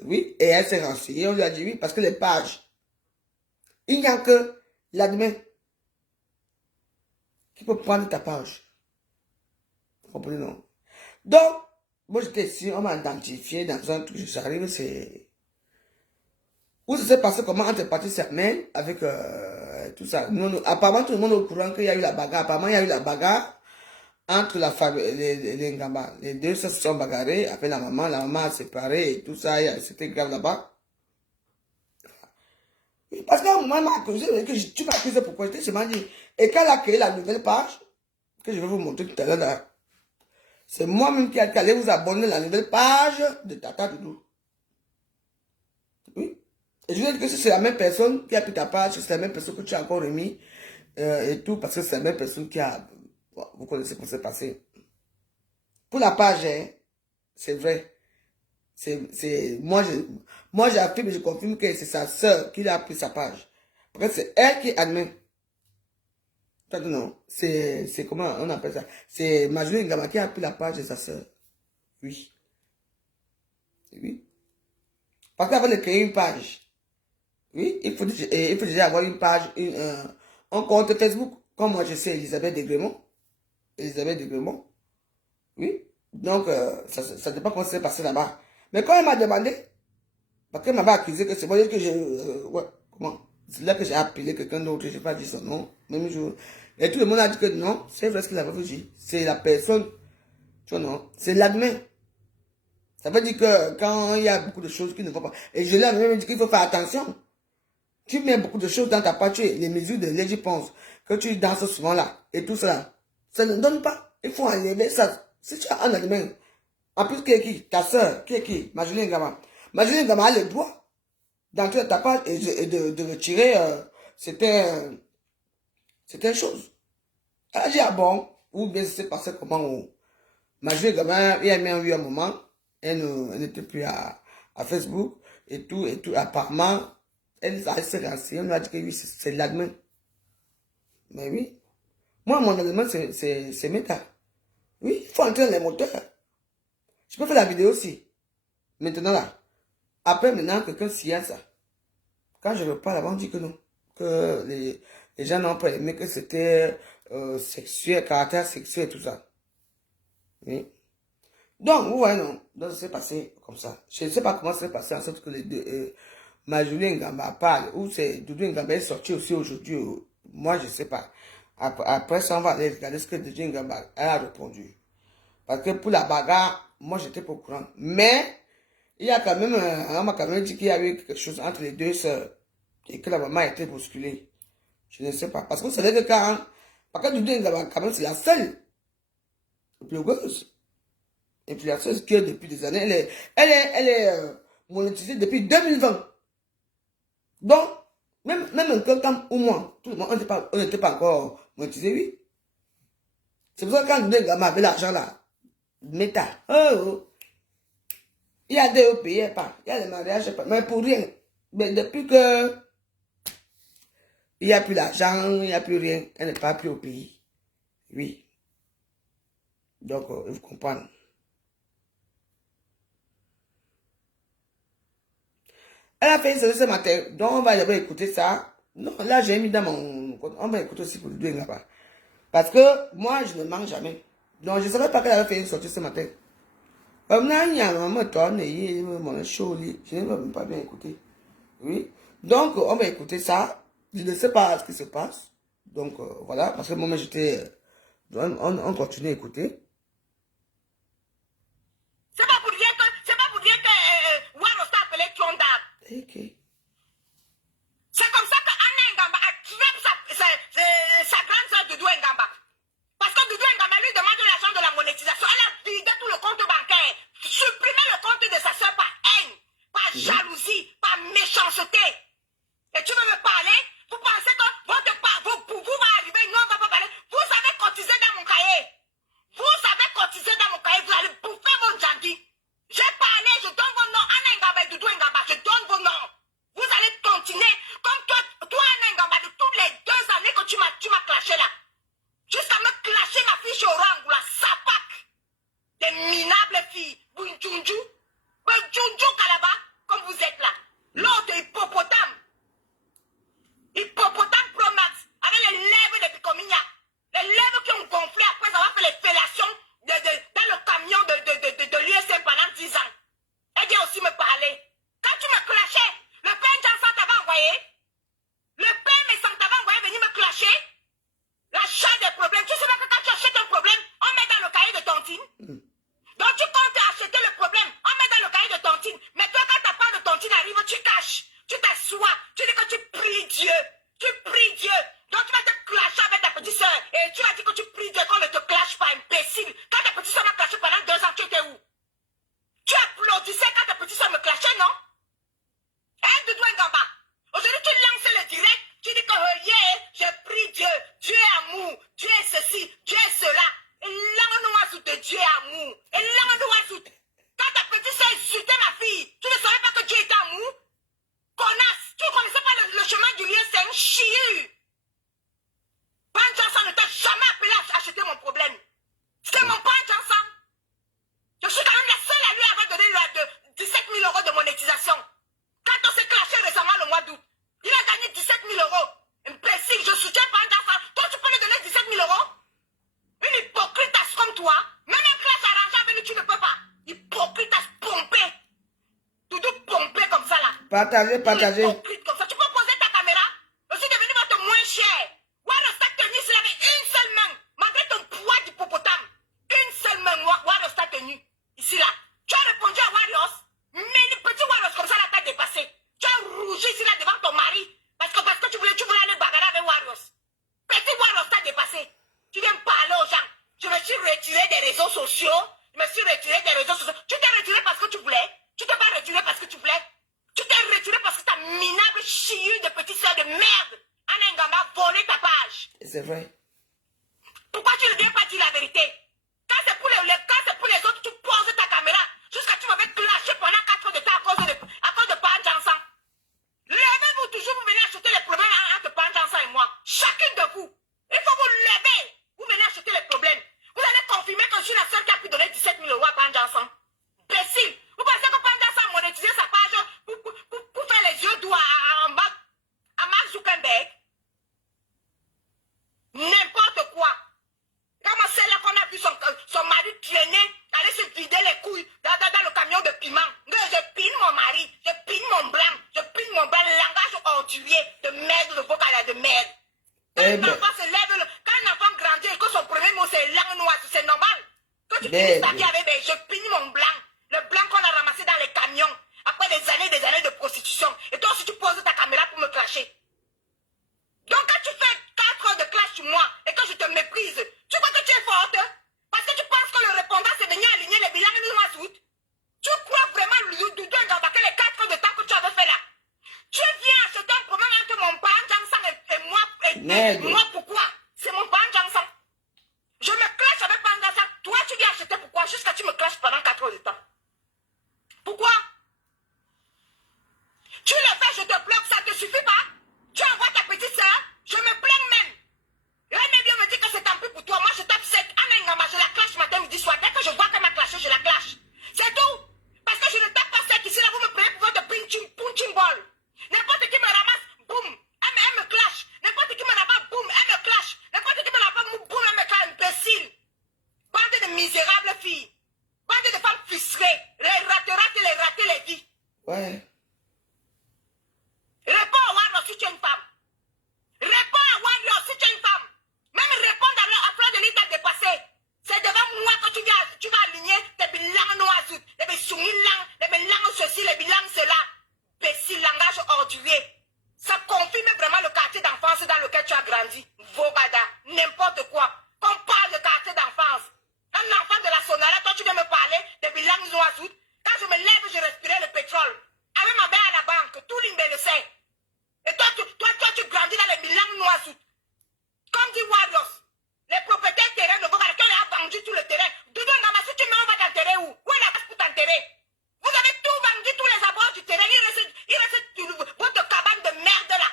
Oui, et elle s'est renseignée, on lui a dit oui, parce que les pages, il n'y a que l'admin qui peut prendre ta page. Vous comprenez, non? Donc, moi j'étais ici, on m'a identifié dans un truc, j'arrive, c'est... Où ça s'est passé comment entre parties Sermaine avec tout ça. Apparemment, tout le monde est au courant qu'il y a eu la bagarre. Apparemment, il y a eu la bagarre entre la famille, les Ngamba. Les deux se sont bagarrés avec la maman. La maman a séparé et tout ça, c'était grave là-bas. Mais il n'y a que l'admin qui peut prendre ta page. Vous comprenez, non? Donc, moi j'étais ici, on m'a identifié dans un truc, j'arrive, c'est... Où ça s'est passé comment entre parties Sermaine avec tout ça. Apparemment, tout le monde est au courant qu'il y a eu la bagarre. Apparemment, il y a eu la bagarre entre la famille, les Ngamba. Les deux se sont bagarrés avec la maman. La maman a séparé et tout ça, c'était grave là-bas. Oui, parce qu'à un moment, elle m'a accusé, tu m'as accusé pourquoi? Je m'ai dit, et quand elle a créé la nouvelle page, que je vais vous montrer tout à l'heure, là, c'est moi-même qui allé vous abonner à la nouvelle page de Tata Doudou. Oui. Et je veux dire que c'est la même personne qui a pris ta page, c'est la même personne que tu as encore remis, et tout, parce que c'est la même personne qui a... Bon, vous connaissez ce qui s'est passé. Pour la page, hein, c'est vrai. Moi, j'affirme et je confirme que c'est sa sœur qui a pris sa page. Parce que c'est elle qui admet. Non, c'est comment on appelle ça? C'est Majou Ngama qui a pris la page de sa sœur. Oui. Oui. Parce qu'avant de créer une page, oui, il faut déjà avoir une page, un compte Facebook. Comme moi, je sais Elisabeth Degremont. Elisabeth Degremont. Oui. Donc, ça dépend comment ça s'est passé là-bas. Mais quand elle m'a demandé, parce qu'elle m'avait accusé que c'est moi que j'ai... ouais, comment? C'est là que j'ai appelé quelqu'un d'autre, je n'ai pas dit son nom, même jour. Et tout le monde a dit que non, c'est vrai ce qu'il avait dit. C'est la personne, tu vois, non, c'est l'admin. Ça veut dire que quand il y a beaucoup de choses qui ne vont pas, et je lui ai même dit qu'il faut faire attention. Tu mets beaucoup de choses dans ta pâture, les mesures de l'aide, je pense, que tu danses souvent là, et tout ça, ça ne donne pas. Il faut enlever ça. Si tu as un admin, en plus, qui est qui? Ta soeur, qui est qui? Majolène Gama. Majolène Gama a le droit d'entrer dans ta page et de retirer certaines choses. Elle a dit, ah bon, ou bien c'est passé comment Majolène Gama, il y a même eu un moment, elle n'était plus à Facebook, et tout, apparemment, elle s'est renseignée, on lui a dit que oui, c'est l'admin. Mais oui. Moi, mon admin, c'est Meta. Oui, il faut entrer dans les moteurs. Je peux faire la vidéo aussi. Maintenant là. Après, maintenant, quelqu'un s'y a ça. Quand je me parle, on dit que non. Que les gens n'ont pas aimé, que c'était sexuel, caractère sexuel et tout ça. Oui. Donc, vous voyez, non. Donc, c'est passé comme ça. Je ne sais pas comment c'est passé en sorte que les deux, Majolène Ngamba parle, ou c'est Doudou Ngamba est sorti aussi aujourd'hui. Moi, je ne sais pas. Après ça, on va aller regarder ce que Doudou Ngamba a répondu. Parce que pour la bagarre, moi, j'étais pas au courant. Mais, il y a quand même, on m'a quand même dit qu'il y avait quelque chose entre les deux sœurs. Et que la maman a été bousculée. Je ne sais pas. Parce que vous savez que parce que Doudou Ngamba, quand même, c'est la seule blogueuse. Influenceuse qui est depuis des années. Elle est monétisée depuis 2020. Donc, même un quelqu'un ou moi, tout le monde, on n'était pas encore monétisé, oui. C'est pour ça que quand Doudou Ngamba avait l'argent là, Meta, il y a des pays, il y a les mariages, mais pour rien. Mais depuis que il n'y a plus l'argent, il n'y a plus rien, elle n'est pas plus au pays. Oui. Donc, vous comprenez. Elle a fait une série ce matin, donc on va d'abord écouter ça. Non, là j'ai mis dans mon... On va écouter aussi pour le là-bas. Parce que moi, je ne mange jamais. Donc, je ne savais pas qu'elle avait fait une sortie ce matin. Comme là, il y a un moment, toi, mon show, je n'ai même pas bien écouté. Oui. Donc, on va écouter ça. Je ne sais pas ce qui se passe. Donc, voilà. Parce que moi, j'étais... On continue à écouter. C'est pas pour dire que Waro s'est appelé Tondab. Ok. C'est comme ça que Anna Ngamba attrape sa grande soeur Doudou Ngamba. Parce que Doudou Ngamba lui demande l'argent de la monétisation. Elle a vidé tout le compte bancaire. Supprimé le compte de sa soeur par haine, par jalousie, par méchanceté. Et tu veux me parler? Vous pensez que vous va arriver, non, on va pas parler. Vous avez cotisé dans mon cahier. Vous avez cotisé dans mon cahier, vous allez bouffer mon jandi. J'ai parlé, je donne vos noms. Anna Ngamba et Doudou Ngamba, je donne vos noms. Vous allez continuer comme toi Anna Ngamba, de toutes les 2 années que tu m'as clashé là. Jusqu'à me clasher ma fille Chorang ou la sapac. Des minables filles. Bunjunju. Bunjunju Kalaba, comme vous êtes là. L'autre hippopotame. Hippopotame Pro Max. Avec les lèvres de Picomigna. Les lèvres qui ont gonflé après avoir fait les fellations dans le camion de l'USM pendant 10 ans. Elle vient aussi me parler. Quand tu me clashais, le père Jansan t'avait envoyé. Le père Messan t'avait envoyé venir me clasher. L'achat des problèmes. Tu sais que quand tu achètes un problème, on met dans le cahier de tontine. Donc tu comptes acheter le problème, on Dieu. Dieu est amour. Dieu est ceci. Dieu est cela. Et l'angoisse de Dieu est amour. Et l'angoisse. Quand ta petite soeur insultait ma fille, tu ne savais pas que Dieu était amour? Connasse, tu ne connaissais pas le chemin du lien, c'est un chihu. Panjansan ne t'a jamais appelé à acheter mon problème. C'est mon Panjansan. Je suis quand même la seule à lui avoir donné 17 000 € de monétisation. Quand on s'est clashé récemment le mois d'août, il a gagné 17 000 €. Imbécile, je soutiens Panjansan. Toi, tu peux lui donner 17 000 €? Une hypocrite comme toi, même un clash arrangé avec lui, tu ne peux pas. Hypocrite pompé. Tout pompé comme ça là. Partagez, partagez. Hypocrite comme ça. Tu peux poser ta caméra? Je suis devenu votre moins cher. Warrior tenu s'il avait une seule main, malgré ton poids d'hippopotame. Une seule main, Warrior tenu. Ici là. Tu as répondu à Warriors, mais les petits Warriors comme ça là t'as dépassé. Tu as rougi ici là devant ton mari. Parce que tu voulais aller bagarrer avec Warriors. Petit Warriors t'a dépassé. Tu viens parler aux gens. Je me suis retiré des réseaux sociaux. Tu t'es retiré parce que tu voulais. Tu t'es pas retiré parce que tu voulais. Tu t'es retiré parce que ta minable chihu de petite soeur de merde, Anna Ngamba, a volé ta page. C'est vrai. Pourquoi tu ne viens pas dire la vérité? Quand c'est pour les autres, tu poses ta caméra. Jusqu'à tu m'avais clashé pendant 4 heures de temps à cause de Panjansan. Levez-vous toujours, vous venez acheter les problèmes entre Panjansan et moi. Chacune de vous. Il faut vous lever. Vous venez acheter les problèmes. Vous allez confirmer que je suis la seule qui a pu donner 17 000 € à Panjansan. Imbécile. Vous pensez que Panjansan a monétisé sa page pour faire les yeux doux à Mark Zuckerberg? N'importe quoi. Comment c'est là qu'on a vu son mari traîner, aller se vider les couilles dans le camion de piment. Je pine mon mari, je pine mon blanc, langage ordurier de merde, de vocabulaire de merde. Quand un enfant se lève, quand un enfant grandit et que son premier mot c'est langue noire, c'est normal. Que tu finisses ta vie avec je pine mon blanc, le blanc qu'on a ramassé dans les camions, après des années de prostitution. Et toi aussi tu poses ta caméra pour me clasher. Donc quand tu fais 4 heures de clash sur moi et que je te méprise, tu crois que tu es forte? Parce que tu penses que le répondant c'est venir aligner les bilans de Mazout? Tu crois vraiment Doudou Ngamba que les 4 heures de temps que tu avais fait là? Tu viens acheter un problème entre mon Panjansan et moi. Et moi pourquoi? C'est mon Panjansan. Je me clash avec Panjansan. Toi tu viens acheter pourquoi? Jusqu'à tu me clashes pendant 4 heures de temps. Pourquoi? Tu le fais, je te bloque, ça te suffit pas? Tu envoies ta petite soeur, je me plains même. Elle bien me dit que c'est tant pis pour toi. Moi je tape sec. Anna Ngamba, je la clash matin, midi, soir. Dès que je vois qu'elle m'a clashé, je la clash. C'est tout. Parce que je ne tape pas sec ici, là vous me prenez pour votre punching ball. N'importe qui me ramasse, boum, elle me clash. N'importe qui me ramasse, boum, elle me clash. N'importe qui me ramasse, boum, elle me clash. Imbécile. Bande de misérables filles. Bande de femmes ficelées. Les rater les vies. Ouais. Réponds à Warrior si tu es une femme. Réponds à Warrior si tu es une femme. Même répondre à Fleur de l'État dépassé. C'est devant moi que tu vas aligner tes bilans noirs, les bilans ceci, les bilans cela. Bécile, langage ordurier. Ça confirme vraiment le quartier d'enfance dans lequel tu as grandi. Vogada, n'importe quoi. Qu'on parle de quartier d'enfance. Un enfant de la Sonara, toi tu viens me parler des bilans noirs. Quand je me lève, je respirais le pétrole. Avec ma mère à la banque, tout l'imbe le sait. Et toi, tu grandis dans les bilans noirs. Comme dit Warriors, les propriétaires terrain de Bogara, qui a vendu tout le terrain. Doudou Ngamba, si tu mets, on va t'enterrer où? Où est la place pour t'enterrer? Vous avez tout vendu, tous les abords du terrain. Il reste votre cabane de merde là.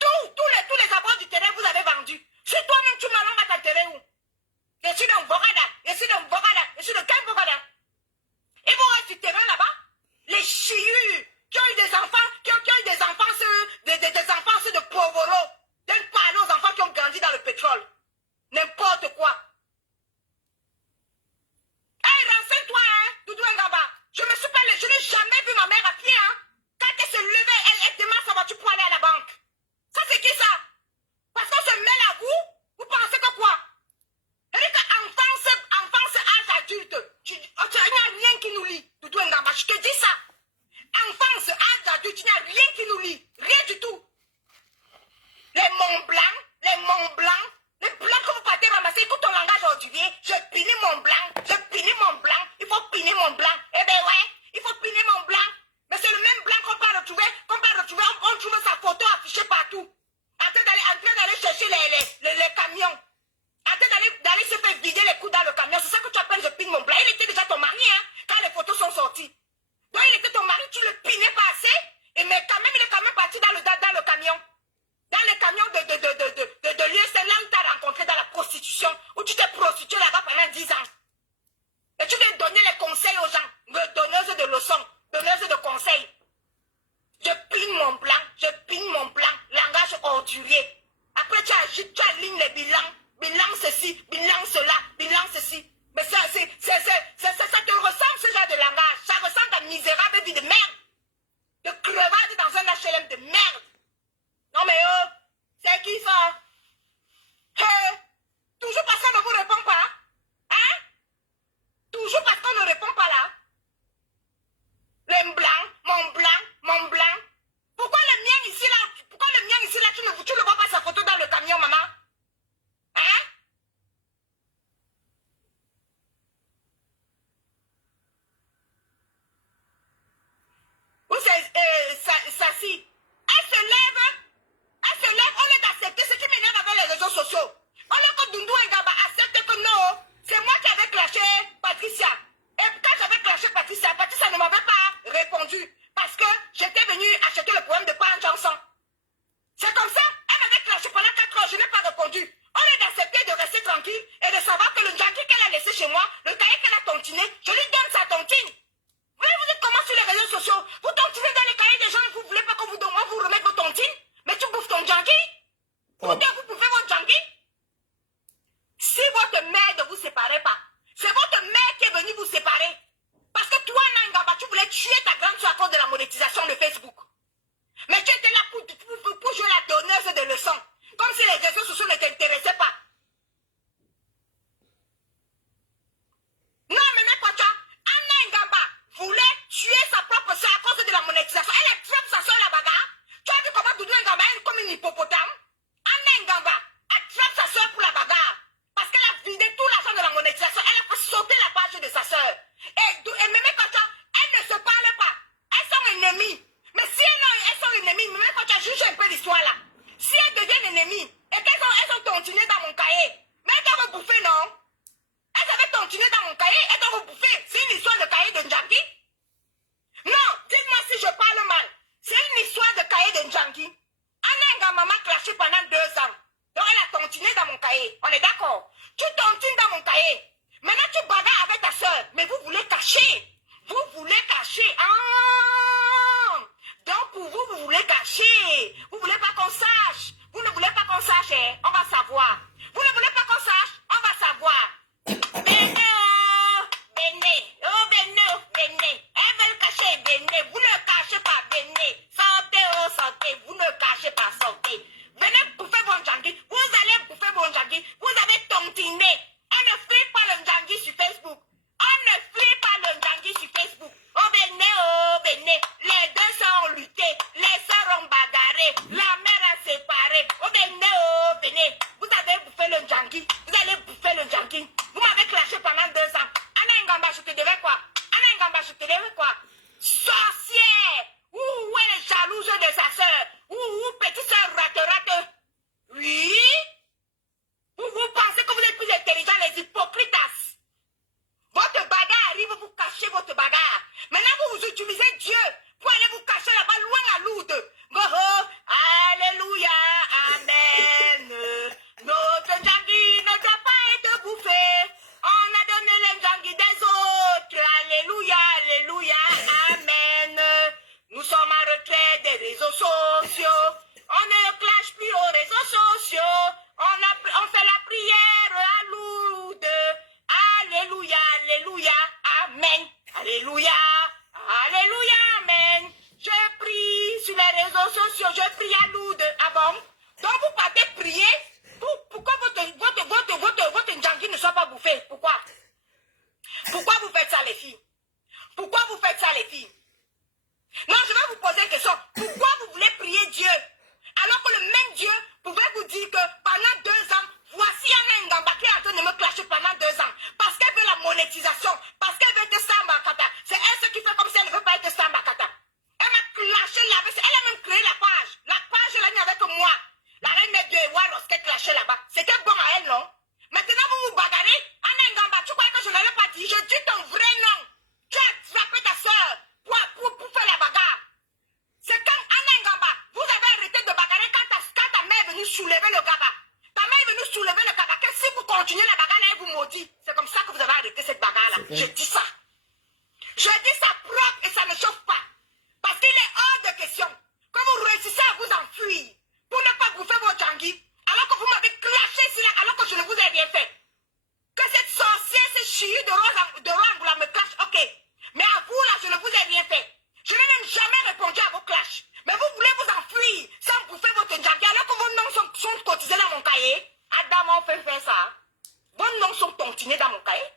Tous les abords du terrain, vous avez vendu. Si toi-même tu m'as, on va t'enterrer où? Je suis dans Bogada, je suis de quel Bogada? Et vous reste du terrain là-bas? Les chius qui ont eu des enfants, qui ont eu des enfances de pauvres. Donne pas aux enfants qui ont grandi dans le pétrole. N'importe quoi. Hey, renseigne-toi, hein, Doudou Ngamba. Je n'ai jamais vu ma mère à pied, hein. Quand elle se levait, elle démarre sa voiture pour aller à la banque. Ça, c'est qui ça? Parce qu'on se mêle à vous, vous pensez que quoi? Elle dit qu'enfance, chercher les camions. En train d'aller se faire vider les coups dans le camion. C'est ça que tu appelles je pine mon blanc. Il était déjà ton mari, hein, quand les photos sont sorties. Donc il était ton mari, tu le pinais pas assez. Mais quand même, il est quand même parti dans le camion. Dans le camion de lieu, c'est là où tu as rencontré dans la prostitution, où tu t'es prostitué là-bas pendant 10 ans. Et tu viens donner les conseils aux gens, donneuses de leçons, donneuses de conseils. Je pine mon blanc, langage ordurier. Après, tu alignes les bilans, bilan ceci, bilan cela, bilan ceci. Mais ça te ressemble ce genre de langage. Ça ressemble à misérable vie de merde. De crevade dans un HLM de merde. Non mais c'est qui ça? Toujours parce qu'on ne vous répond pas. Hein? Toujours parce qu'on ne répond pas là. Le blanc, mon blanc. Pourquoi le mien ici là, tu ne vois pas sa photo dans le camion, maman? Hein? Où c'est Sassi? Elle se lève, au lieu d'accepter ce qui m'énerve avec les réseaux sociaux. Au lieu que Doundou Ngaba accepte que non, c'est moi qui avais clashé Patricia. Et quand j'avais clashé Patricia, Patricia ne m'avait pas répondu. Parce que j'étais venue acheter le poème de Pan Johnson. C'est comme ça, elle m'avait clashé pendant 4 heures, je n'ai pas répondu. Au lieu d'accepter de rester tranquille et de savoir que le janky qu'elle a laissé chez moi, le cahier qu'elle a tontiné, je lui donne sa tontine. Vous êtes comment sur les réseaux sociaux? Vous tontinez dans les cahiers des gens et vous ne voulez pas qu'on vous remette vos tontines? Mais tu bouffes ton janky? Vous bouffez votre janky? Si votre mère ne vous séparait pas, c'est votre mère qui est venue vous séparer. Parce que toi, Nangaba, tu voulais tuer ta grande soeur à cause de la monétisation de Facebook. Mais tu étais là pour jouer la donneuse de leçons. Comme si les réseaux sociaux ne t'intéressaient pas. Non, mais quoi, Anna Ngamba voulait tuer sa propre soeur à cause de la monétisation. Elle attrape sa soeur la bagarre. Tu as vu comment Doudou Ngamba est comme une hippopotame? Anna Ngamba attrape sa soeur pour la bagarre. Parce qu'elle a vidé tout l'argent de la monétisation. Elle a fait sauter la page de sa soeur. Et même quand elles ne se parlent pas. Elles sont ennemies. Mais si elles sont ennemies, même quand tu as jugé un peu l'histoire là. Si elles deviennent ennemies et qu'elles ont tontiné dans mon cahier, mais elles doivent bouffer, non? Elles avaient tontiné dans mon cahier, elles doivent bouffer. C'est une histoire de cahier de Njangi? Non, dites-moi si je parle mal. C'est une histoire de cahier de Njangi. Anna Ngama m'a clashé pendant 2 ans. Donc elle a tontiné dans mon cahier. On est d'accord? Tu tontines dans mon cahier. Maintenant tu bagarres avec ta soeur. Mais vous voulez cacher. Vous voulez cacher. Ah! Donc pour vous, vous voulez cacher. Vous voulez pas qu'on sache. Vous ne voulez pas qu'on sache, hein? On va savoir. Vous ne voulez pas qu'on sache? On va savoir. Béné. Elles veulent cacher Béné. Vous ne cachez pas Béné. Sortez, vous ne cachez pas, sortez. Venez bouffer mon jangi. Vous allez bouffer mon jangi. Vous avez tontiné. On ne fait pas le jangi sur Facebook. On ne fait pas le jangi sur Facebook. Oh Béné. Les deux sœurs ont lutté. Les sœurs ont bagarré. La mère a séparé. Oh Béné. Vous avez bouffé le jangi. Vous allez bouffer le jangi. Vous m'avez clashé pendant 2 ans. Anna Ngamba, je te devais quoi? Sorcière! Ouh, elle est jalouse de sa soeur. Ouh, petite soeur rate. Oui? Vous pensez que vous êtes plus intelligents, les hypocritas? Votre bagarre arrive, vous cachez votre bagarre. Maintenant, vous utilisez Dieu pour aller vous cacher là-bas, loin à Lourdes. Oh, alléluia, amen. soulever le gaba. Ta mère est venue soulever le gaba. Que si vous continuez la bagarre, elle vous maudit. C'est comme ça que vous avez arrêté cette bagarre-là. Je dis ça. Je dis ça propre et ça ne chauffe pas. Parce qu'il est hors de question que vous réussissez à vous enfuir pour ne pas bouffer vos djangis, alors que vous m'avez clashé ici, alors que je ne vous ai rien fait. Que cette sorcière, ce chiu de Rwanda me clash, ok. Mais à vous, là, je ne vous ai rien fait. Je n'ai même jamais répondu à vos clashs. Mais vous voulez vous enfuir sans bouffer votre djangis, alors que vos noms sont cotisés dans mon cahier. Adam, on fait faire ça. Vos noms sont tontinés dans mon cahier.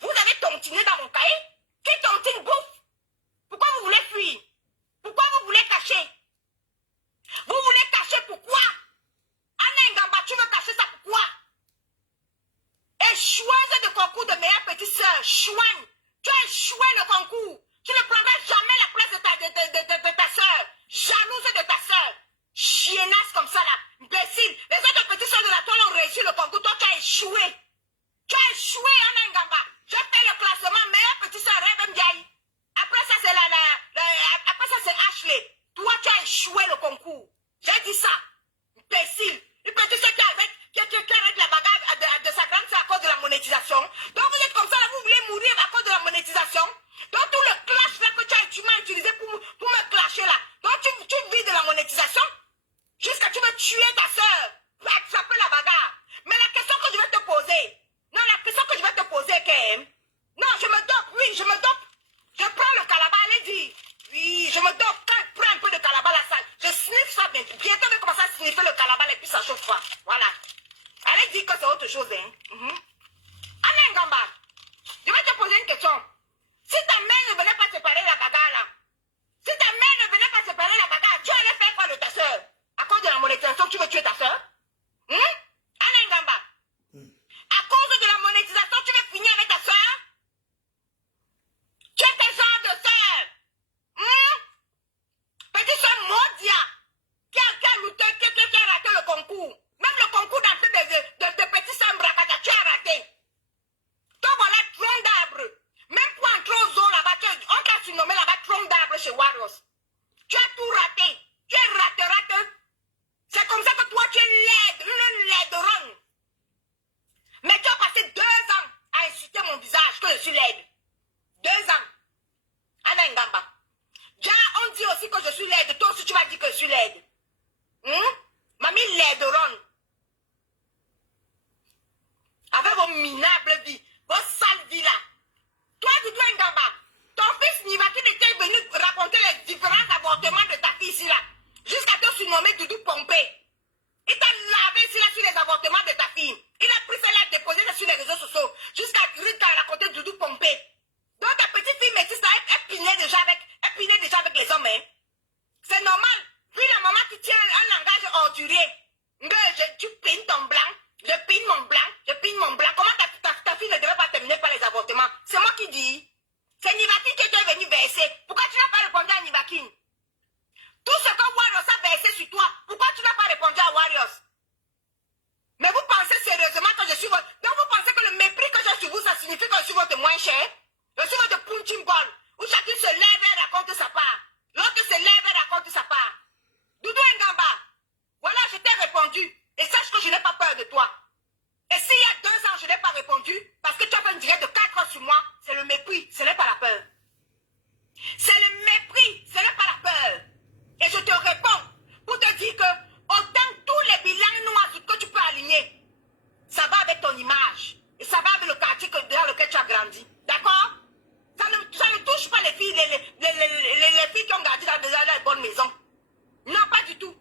Vous avez tontiné dans mon cahier. Qui tontine bouffe? Pourquoi vous voulez fuir? Pourquoi vous voulez cacher? Vous voulez cacher pourquoi? Anna Ngamba, tu veux cacher ça pourquoi? Échoueuse de concours de meilleure petite sœur, chouigne. Tu as échoué le concours. Tu ne prendras jamais la place de ta sœur. Jalouse de ta sœur. Chiennasse comme ça là. Imbécile. Les autres petites sœurs de la toile ont réussi le concours. Toi, tu as échoué. Tu as échoué, Anna Ngamba. J'ai fait le classement meilleure petite sœur, Rêve Ndiaye. Après ça, c'est après ça, c'est Ashley. Toi, tu as échoué le concours. J'ai dit ça. Imbécile. Une petite sœur qui arrête la bagarre de sa grande sœur à cause de la monétisation. Donc, vous êtes comme ça, là, vous voulez mourir à cause de la monétisation. Donc, tout le clash là que tu m'as utilisé pour me clasher là. Donc, tu vis de la monétisation jusqu'à tu veux tuer ta sœur pour attraper la bagarre. Mais la question que je vais te poser, non, la question que je vais te poser, Kem, non, je me dope, oui, je me dope. Je prends le calabat, allez dire. Oui, je me dope, prends un peu de calabat la salle. Je sniffe ça bientôt. Bientôt, je vais commencer à sniffer le calabat et puis ça chauffe pas. Voilà. Allez dire que c'est autre chose, hein. Alain Ngamba, je vais te poser une question. Si ta mère ne venait pas séparer la bagarre là, si ta mère ne venait pas séparer la bagarre, tu allais faire quoi de ta soeur? À cause de la monétisation, tu veux tuer ta soeur? Alain Ngamba, à cause de la monétisation, tu veux finir avec ta soeur? Tu es quel genre de soeur? Petite soeur Modia, qui a lutté, qui a raté le concours. Même le concours d'entrée de petite soeur Mbrakata, tu as raté. Toi, voilà, tronc d'arbre. Même pour entrer aux zones là-bas, on t'a surnommé là-bas tronc d'arbre chez Warriors. Tu as tout raté. Tu es raté. C'est comme ça que toi, tu es laide, une laideronne. Mais tu as passé 2 ans à insulter mon visage que je suis laide. 2 ans. Anna Ngamba. Déjà, on dit aussi que je suis laide. Toi aussi, tu vas dire que je suis laide. Mamie laideronne. Avec vos minables vies, vos sales vies là. Toi, Doudou Ngamba, ton fils Nivakin était venu raconter les différents avortements de ta fille ici là. Jusqu'à te surnommer Doudou Pompé. Il t'a lavé ici là sur les avortements de ta fille. Il a pris cela et déposé ça sur les réseaux sociaux. Jusqu'à raconter Doudou Pompé. Donc ta petite fille métisse là, elle pinait déjà avec les hommes. Hein. C'est normal. Vu la maman qui tient un langage ordurier. Tu pines ton blanc. Je pine mon blanc. Comment ta fille ne devait pas terminer par les avortements? C'est moi qui dis. C'est Nivakin qui était venu verser. Pourquoi tu n'as pas répondu à Nivakin? Tout ce que Warriors a versé sur toi, pourquoi tu n'as pas répondu à Warriors? Mais vous pensez sérieusement que je suis votre... Donc vous pensez que le mépris que j'ai sur vous, ça signifie que je suis votre moins cher? Je suis votre punching ball, où chacune se lève et raconte sa part. L'autre se lève et raconte sa part. Doudou Ngamba, voilà, je t'ai répondu. Et sache que je n'ai pas peur de toi. Et s'il y a 2 ans, je n'ai pas répondu, parce que tu as fait une direct de 4 heures sur moi, c'est le mépris, ce n'est pas la peur. C'est le mépris, ce n'est pas la peur. Et je te réponds pour te dire que autant tous les bilans noirs que tu peux aligner, ça va avec ton image. Et ça va avec le quartier dans lequel tu as grandi. D'accord? Ça ne touche pas les filles, les filles qui ont grandi dans les bonnes maisons. Non, pas du tout.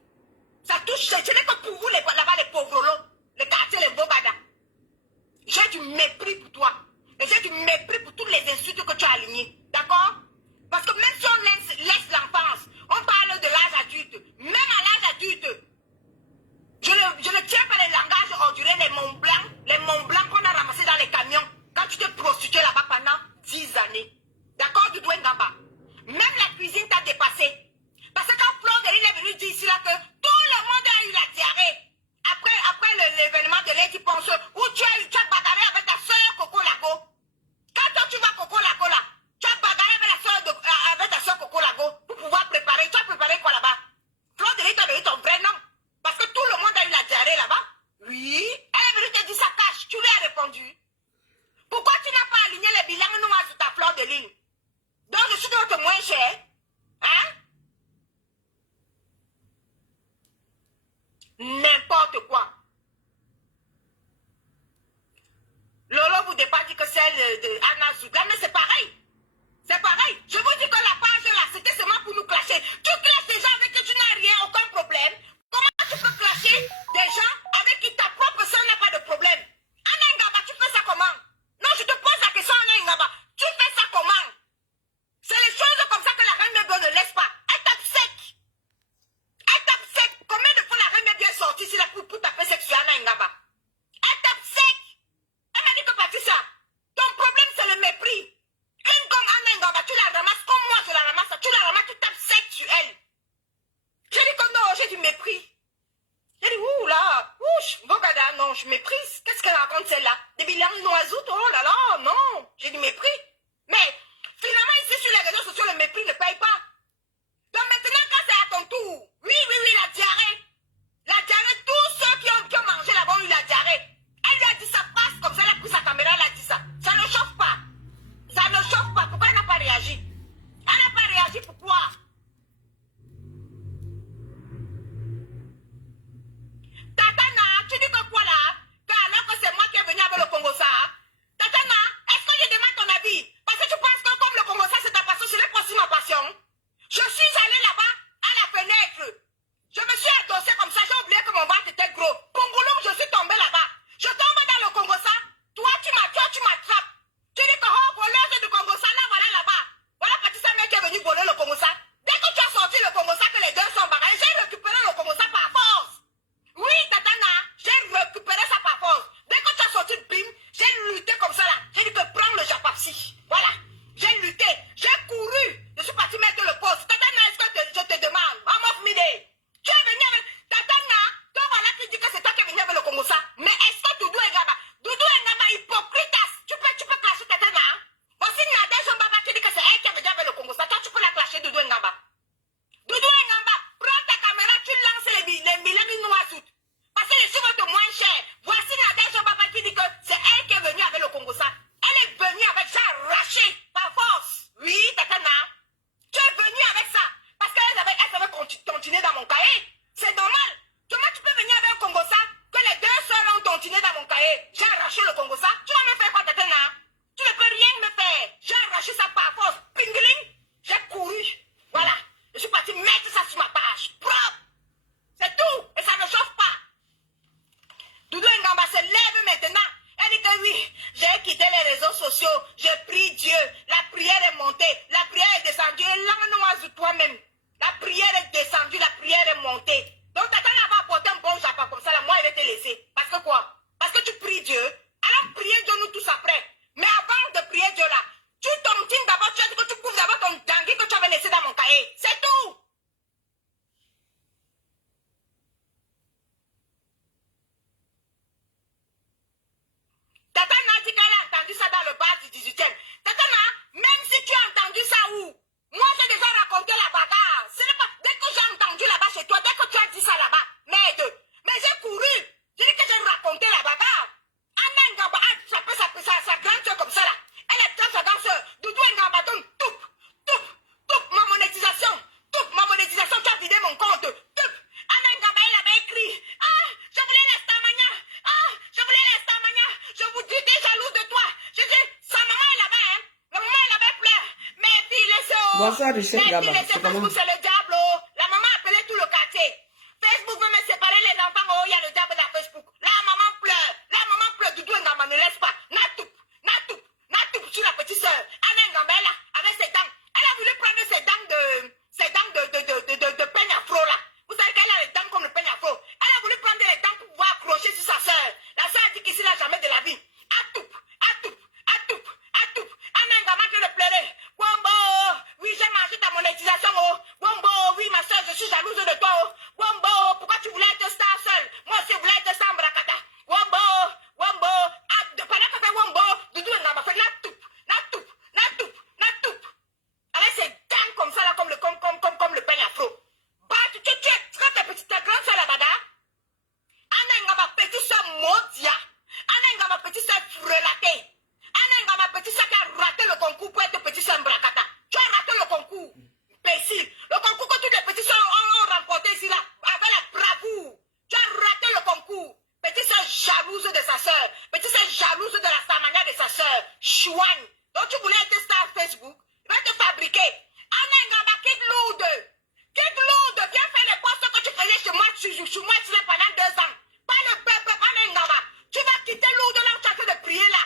Ça touche, ce n'est que pour vous là-bas les pauvres lots, les quartiers, les bobada. J'ai du mépris pour toi. Et j'ai du mépris pour toutes les insultes que tu as alignées. D'accord? Parce que même si on laisse l'enfance, on parle de l'âge adulte. Même à l'âge adulte, je ne tiens pas les langages orduriers, les Mont Blanc qu'on a ramassés dans les camions quand tu t'es prostitué là-bas pendant 10 années. D'accord, Doudou Ngamba? Même la cuisine t'a dépassé. Parce que quand Fleur de Lille est venu dire ici là que tout le monde a eu la diarrhée. Après l'événement de l'air qui pense où tu as bagarré avec ta soeur Coco Lago. Quand toi tu vas Coco Lago là, tu as bagarré avec ta soeur Coco Lago pour pouvoir préparer. Tu as préparé quoi là-bas? Fleur de Lille t'a donné ton vrai nom. Parce que tout le monde a eu la diarrhée là-bas. s'appelle Anna Zougla, mais c'est pareil. C'est pareil. Je vous dis que la page là, c'était seulement pour nous clasher. Tu clashes des gens avec qui tu n'as rien, aucun problème. Comment tu peux clasher des gens avec qui ta propre soeur n'a pas de problème? Anna Ngaba, tu fais ça comment? Non, je te pose la question, Anna Ngaba. Tu fais ça comment? C'est les choses comme ça que la reine Mébio ne laisse pas. Elle tape sec. Elle tape sec. Combien de fois la reine Mébio est sortie si la pour taper sec sur Anna Ngaba? Elle tape sec. Elle m'a dit que Patricia, ton problème c'est le mépris. Une comme Anna Ngaba, tu la ramasses comme moi je la ramasse. Tu la ramasses, tu tapes sec sur elle. J'ai dit comme non, j'ai du mépris. J'ai dit, ouh là, ouch, Bogada, non, je méprise. Qu'est-ce qu'elle raconte celle-là? Des bilans noiseaux, oh là là, non, j'ai du mépris. Mais finalement, ici sur les réseaux sociaux, le mépris ne paye pas. Donc maintenant, quand c'est à ton tour, oui, la diarrhée. La diarrhée, tous ceux qui ont mangé là-bas ont eu la diarrhée. Elle lui a dit ça passe comme ça, elle a pris sa caméra, elle a dit ça. Ça ne chauffe pas. Ça ne chauffe pas. Pourquoi elle n'a pas réagi? Elle n'a pas réagi, pourquoi? Tatana, tu dis que quoi là? Alors que c'est moi qui est venu avec le Congo ça. Tatana, est-ce que je demande ton avis? Parce que tu penses que comme le Congo ça c'est ta passion, c'est aussi ma passion. Je suis allée là-bas à la fenêtre. Je me suis adossée comme ça, j'ai oublié que mon ventre était gros. Congolais, je suis tombée là-bas. Je tombe dans le Congo ça. Toi, tu m'attrapes. Tu dis que oh, voleuse du Congo ça, là, voilà là-bas. Voilà Patricia mec qui est venue voler le Congo ça. Dès que tu as sorti le Congo ça, que les deux sont barrés, j'ai récupéré le Congo ça par force. Oui, Tatana, j'ai récupéré ça par force. Dès que tu as sorti le bim, j'ai lutté comme ça là. J'ai dit que prends le japapsi. Voilà. J'ai lutté. J'ai couru. Je suis parti mettre le poste. Tatana, est-ce que je te demande? Tu es venu avec Tatana. Toi, voilà qui dit que c'est toi qui es venu avec le Congo ça. Mais est-ce que Doudou Ngaba, hypocrite, tu peux clasher Tatana? Voici Nadège Mbaba qui dit que c'est elle qui est venue avec le Congo ça. Toi, tu peux la clasher Doudou Ngaba. Doudou Ngaba, prends ta caméra, tu lances les millénaires noiseaux. Parce que les cheveux de moins cher. Voici Nadège Mbaba qui dit que c'est elle qui est venue avec le Congo ça. Elle est venue avec ça arraché par force. Oui, Tatana. Tu es venue avec ça. Parce qu'elle savait continuer dans mon cahier. C'est normal. Comment tu peux venir avec un Congo ça que les deux seuls ont continué dans mon cahier? J'ai arraché le Congo ça. Tu vas me faire quoi, Tatana? Tu ne peux rien me faire. J'ai arraché ça par force. Pingling. J'ai couru. Voilà. Je suis parti mettre ça sur ma page. Propre. C'est tout. Et ça ne chauffe pas. Doudou Ngaba se lève maintenant. Elle dit que oui, j'ai quitté les réseaux sociaux. J'ai prié Dieu. La prière est montée. La prière est descendue. Et là, toi-même. La prière est descendue. La prière est montée. Donc, Tatana va apporter un bon japon comme ça. Là, moi, je vais te laisser. Parce que quoi? Parce que tu pries Dieu. Alors, priez Dieu, nous tous après. Mais avant de prier Dieu là, tu tontines d'abord. Tu as dit que tu couvres d'abord ton dangui que tu avais laissé dans mon cahier. C'est tout. Tatana dit qu'elle a entendu ça dans le bar du 18e. Tatana, même si tu as entendu ça où? Moi, j'ai déjà raconté la bagarre. Ce n'est pas dès que j'ai entendu là-bas chez toi, dès que tu as dit ça là-bas, merde. Mais j'ai couru. J'ai dit que j'ai raconté la bagarre. Anna Ngaba a attrapé sa grande soeur comme ça là. Elle attrape sa grande soeur. Doudou Ngaba donne tout ma monétisation. Toute ma monétisation, tu as vidé mon compte. Tout. Anna Ngaba, elle avait écrit. Ah, je voulais l'estamagna. Ah, je voulais l'estamagna. Je vous dis, t'es jalouse de toi. Je dis, sa maman est là-bas, hein. La maman est là-bas, pleure. Mais puis laissez. Bonsoir, Richard Gaba. C'est le diable, oh. La maman appelait tout le quartier. Facebook veut me séparer les enfants, oh, il y a le diable dans Facebook. La maman pleure. Doudou Ngaba ne laisse pas. Natoup sur la petite soeur. Anna Ngaba, là, avec ses dents. Elle a voulu prendre ses dents de peigne afro, là. Vous savez qu'elle a les dents comme le peigne afro. Elle a voulu prendre les dents pour pouvoir accrocher sur sa soeur. La soeur a dit qu'ici, n'a jamais de la vie. Atoup. Anna Ngaba qui le pleurait. Wombo, oui, j'ai mangé ta monétisation, oh. Wombo, oui, ma soeur, je suis jalouse de toi, oh. Wombo, pourquoi tu voulais être star seule? Moi aussi, je voulais être star Mbrakata. Wombo, pendant que fait Wombo, Doudou Ngaba fait Natoup. Avec ses dents comme ça, là, comme le peigne afro. Bah, tu es ta grande soeur là-bas, Anna Ngaba, petite soeur Modia. Anna Ngaba, petite soeur frelatée. Anna Ngaba, petite soeur qui a raté le concours pour être petite soeur Mbrakata. Tu as raté le concours. Imbécile. Le concours que toutes les petites soeurs ont remporté ici, là, avec la bravoure. Tu as raté le concours. Petite soeur jalouse de sa soeur. Petite soeur jalouse de la samania de sa soeur. chouane. Donc tu voulais être star Facebook, il va te fabriquer. Anna Ngaba, quitte lourde. Quitte lourde, viens faire les postes que tu faisais chez moi, tu l'as pendant 2 ans. Pas le peuple, pas le Ngaba. Tu vas quitter lourde là où tu as fait de prier là.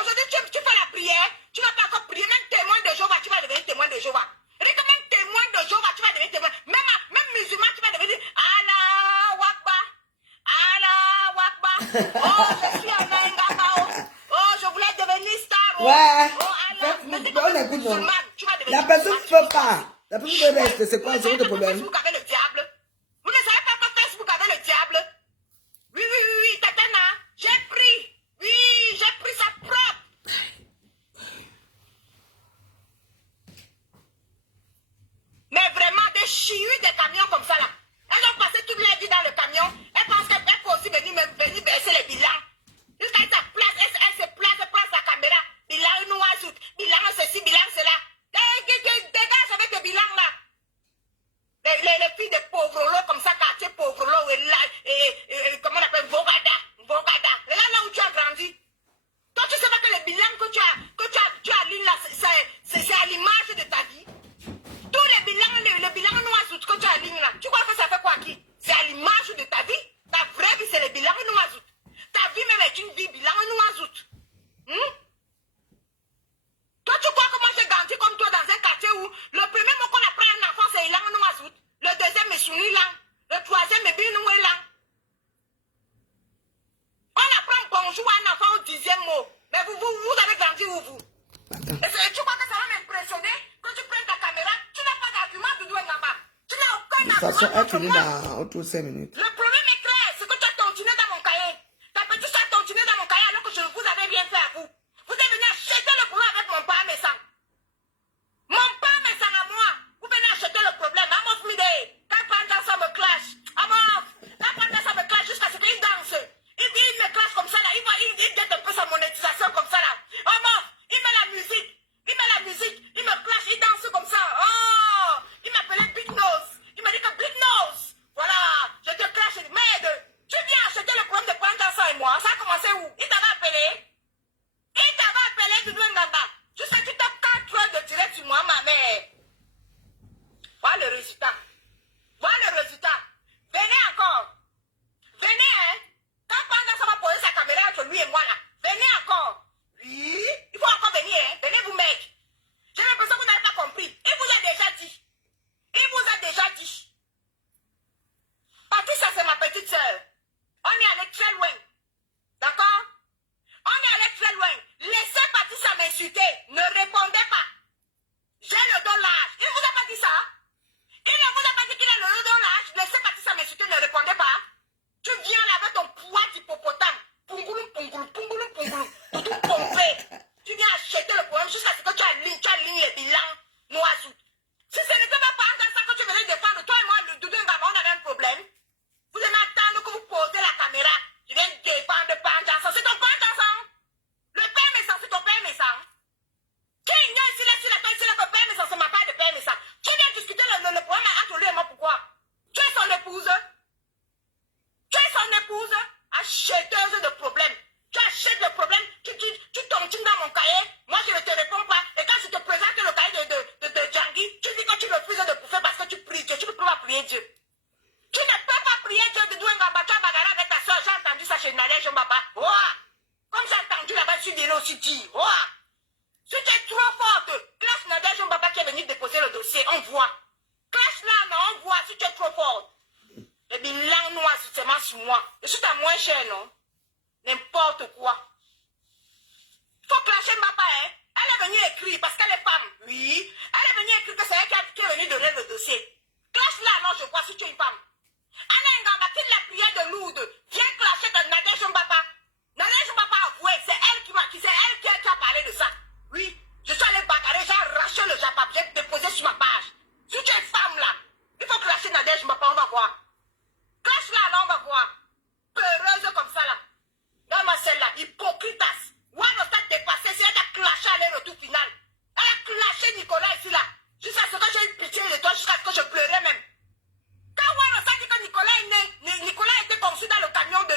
Aujourd'hui, tu fais la prière, tu vas pas encore prier, même témoin de Jéhovah, tu vas devenir témoin de Jéhovah. Et que même témoin de Jéhovah, tu vas devenir témoin. Même musulman, tu vas devenir Allah Wakba. Allah Wakba. Oh, je suis un Ngaba. Oh, je voulais devenir star. Oh. Ouais. Oh, Allah. Mais c'est On écoute, non. musulman, tu vas devenir La personne ne musulman. peut pas. La personne veut rester. C'est quoi Vous ne le savez pas que problème? Facebook avait le diable. Vous ne savez pas que Facebook avait le diable. Oui, Tatana, j'ai pris. Oui, j'ai pris sa propre. Mais vraiment, des chihuis des camions comme ça là. Elles ont passé toute leur vie dans le camion. Elles pensent qu'elles peuvent aussi venir verser les bilans. Jusqu'à sa place, elle se place, elle prend sa caméra. Bilan noir, bilan ceci, bilan cela. Dégage avec tes bilans là. Les filles de pauvres lots comme ça, quartier pauvre lot, et comment on appelle, Vogada. Et là où tu as grandi. Toi, tu sais pas que les bilans que tu as lu là, c'est à l'image de ta vie. Tous les bilans noirs que tu as ligne là, tu crois que ça fait quoi qui? C'est à l'image de ta vie. Ta vraie vie, c'est les bilans noirs. Ta vie même est une vie bilan noirs. Toi, tu crois que moi j'ai grandi comme toi dans un quartier où le premier mot qu'on apprend à un enfant, c'est Ilang Noisout. Le deuxième est Souni Lang. Le troisième est Binoué Lang. On apprend bonjour à un enfant au 10e mot. Mais vous avez grandi où vous? Et tu crois que ça va m'impressionner que tu prennes ta caméra? Tu n'as pas d'argument de doué là-bas. Tu n'as aucun De toute façon, argument. elle finit dans autour de 5 minutes. Le problème est clair, c'est que tu as tontiné dans mon cahier. Ta petite soeur a tontiné dans mon cahier alors que je ne vous avais rien fait à vous. Vous êtes venu acheter le problème avec mon parmesan. Mon parmesan à moi. Vous venez acheter le problème. Amos Mide. Quand pendant ça me clash. Amos. Quand pendant ça me clash jusqu'à ce qu'il danse. Il me clash comme ça là. Il guette un peu sa monétisation comme ça là. Amos. Il met la musique. Il me clash. Il danse comme ça. Oh. Il m'appelait Big Nose. Il m'a dit que Big Nose. Voilà. Je te clash. Merde. Tu viens acheter le problème de pendant ça et moi. Ça a commencé où? Il t'avait appelé. Il t'avait appelé Doudou Ngamba. Tu sais, tu tapes 4 heures de direct sur moi, ma mère. Voilà le résultat. Venez encore. Venez, hein. Quand Panda ça va poser sa caméra entre lui et moi, là. Venez encore. Oui. Il faut encore venir, hein. Venez vous, mec. J'ai l'impression que vous n'avez pas compris. Il vous a déjà dit. Patricia, c'est ma petite soeur. On est allé très loin. D'accord? On est allé très loin. Laissez Patricia m'insulter. Ne répondez pas. J'ai le dos large. Il ne vous a pas dit ça? Il ne vous a pas dit qu'il a le dos large. Laissez Patricia m'insulter. Ne répondez pas. Tu viens là avec ton poids d'hippopotame. Pungoulou. Tout pompé. Tu viens acheter le problème jusqu'à ce que tu alignes les bilans noirs. Si ce n'était pas dans ça que tu venais défendre, toi et moi, le Doudou Ngamba, on avait un problème. Vous devez attendre que vous posez la caméra. Tu viens défendre Pandansan. C'est ton Pandansan. Le père méchant, c'est ton père méchant. Qui ignore ici, là, que père méchant, c'est ma part de père méchant. Tu viens discuter le problème entre lui et moi, pourquoi? Tu es son épouse. Acheteuse de problèmes. Tu achètes le problème, tu tombes dans mon cahier. Moi, je ne te réponds pas. Et quand je te présente le cahier de Djangui, tu dis que tu refuses de bouffer parce que tu pries Dieu. Tu ne peux pas prier Dieu. Tu ne peux pas prier Dieu de Douengamba. Tu as bagarré avec ta soeur. J'ai entendu ça chez Nadège Mbaba. Comme j'ai entendu là-bas, je suis diré aussi dit. Si tu es trop forte, classe Nadège Mbaba qui est venu déposer le dossier, on voit. Classe là, non, on voit si tu es trop forte. Et bien, langue noire, c'est seulement sur moi. Je suis à moins cher, non? N'importe quoi. Faut clasher Mbaba, hein? Elle est venue écrire parce qu'elle est femme. Oui. Elle est venue écrire que c'est elle qui est venue donner le dossier. Clash là, non, je vois si tu es une femme. Anna Ngamba, quitte la prière de Lourdes. Viens clasher dans Nadège Mbaba. Nadège Mbaba a avoué, c'est elle qui a parlé de ça. Oui. Je suis allé bagarrer, j'ai arraché le Japap, j'ai déposé sur ma page. Si tu es femme là, il faut clasher Nadège Mbaba, on va voir. Clash là, on va voir. Peureuse comme ça là. Dans ma celle là, hypocritas. One of that dépassé, c'est elle qui a clashé à l'aller-retour final. Elle a clashé Nicolas ici là. Jusqu'à ce que j'ai eu pitié de toi, jusqu'à ce que je pleurais même. Quand One of that dit que Nicolas est né, Nicolas a été conçu dans le camion de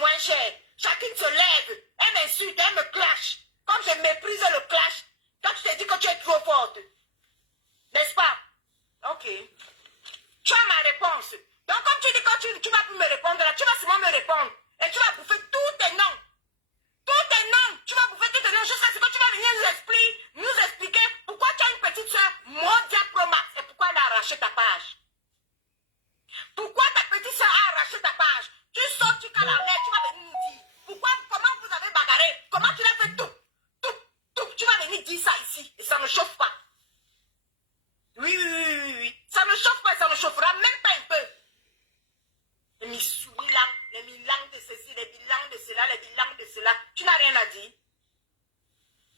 moins cher. Chacune se lève, elle m'insulte, elle me clash. Comme je méprise le clash, quand tu te dis que tu es trop forte. N'est-ce pas? Ok. Tu as ma réponse. Donc comme tu dis que tu vas me répondre là, tu vas seulement me répondre. Et tu vas bouffer tous tes noms. Tous tes noms. Tu vas bouffer tous tes noms jusqu'à ce que tu vas venir nous expliquer pourquoi tu as une petite soeur Modia Pro Max et pourquoi elle a arraché ta page. Pourquoi ta petite soeur a arraché ta page? Tu sors, tu cales en l'air, tu vas venir nous dire. Pourquoi, comment vous avez bagarré? Comment tu l'as fait tout? Tu vas venir dire ça ici. Et ça ne chauffe pas. Oui. Ça ne chauffe pas, ça ne chauffera même pas un peu. Les misoulilangs, les milangs de ceci, les bilans de cela, les bilans de cela. Tu n'as rien à dire.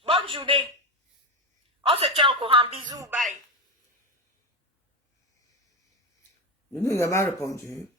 Bonne journée. On se tient au courant. Bisous, bye. Je nous ai mal répondu.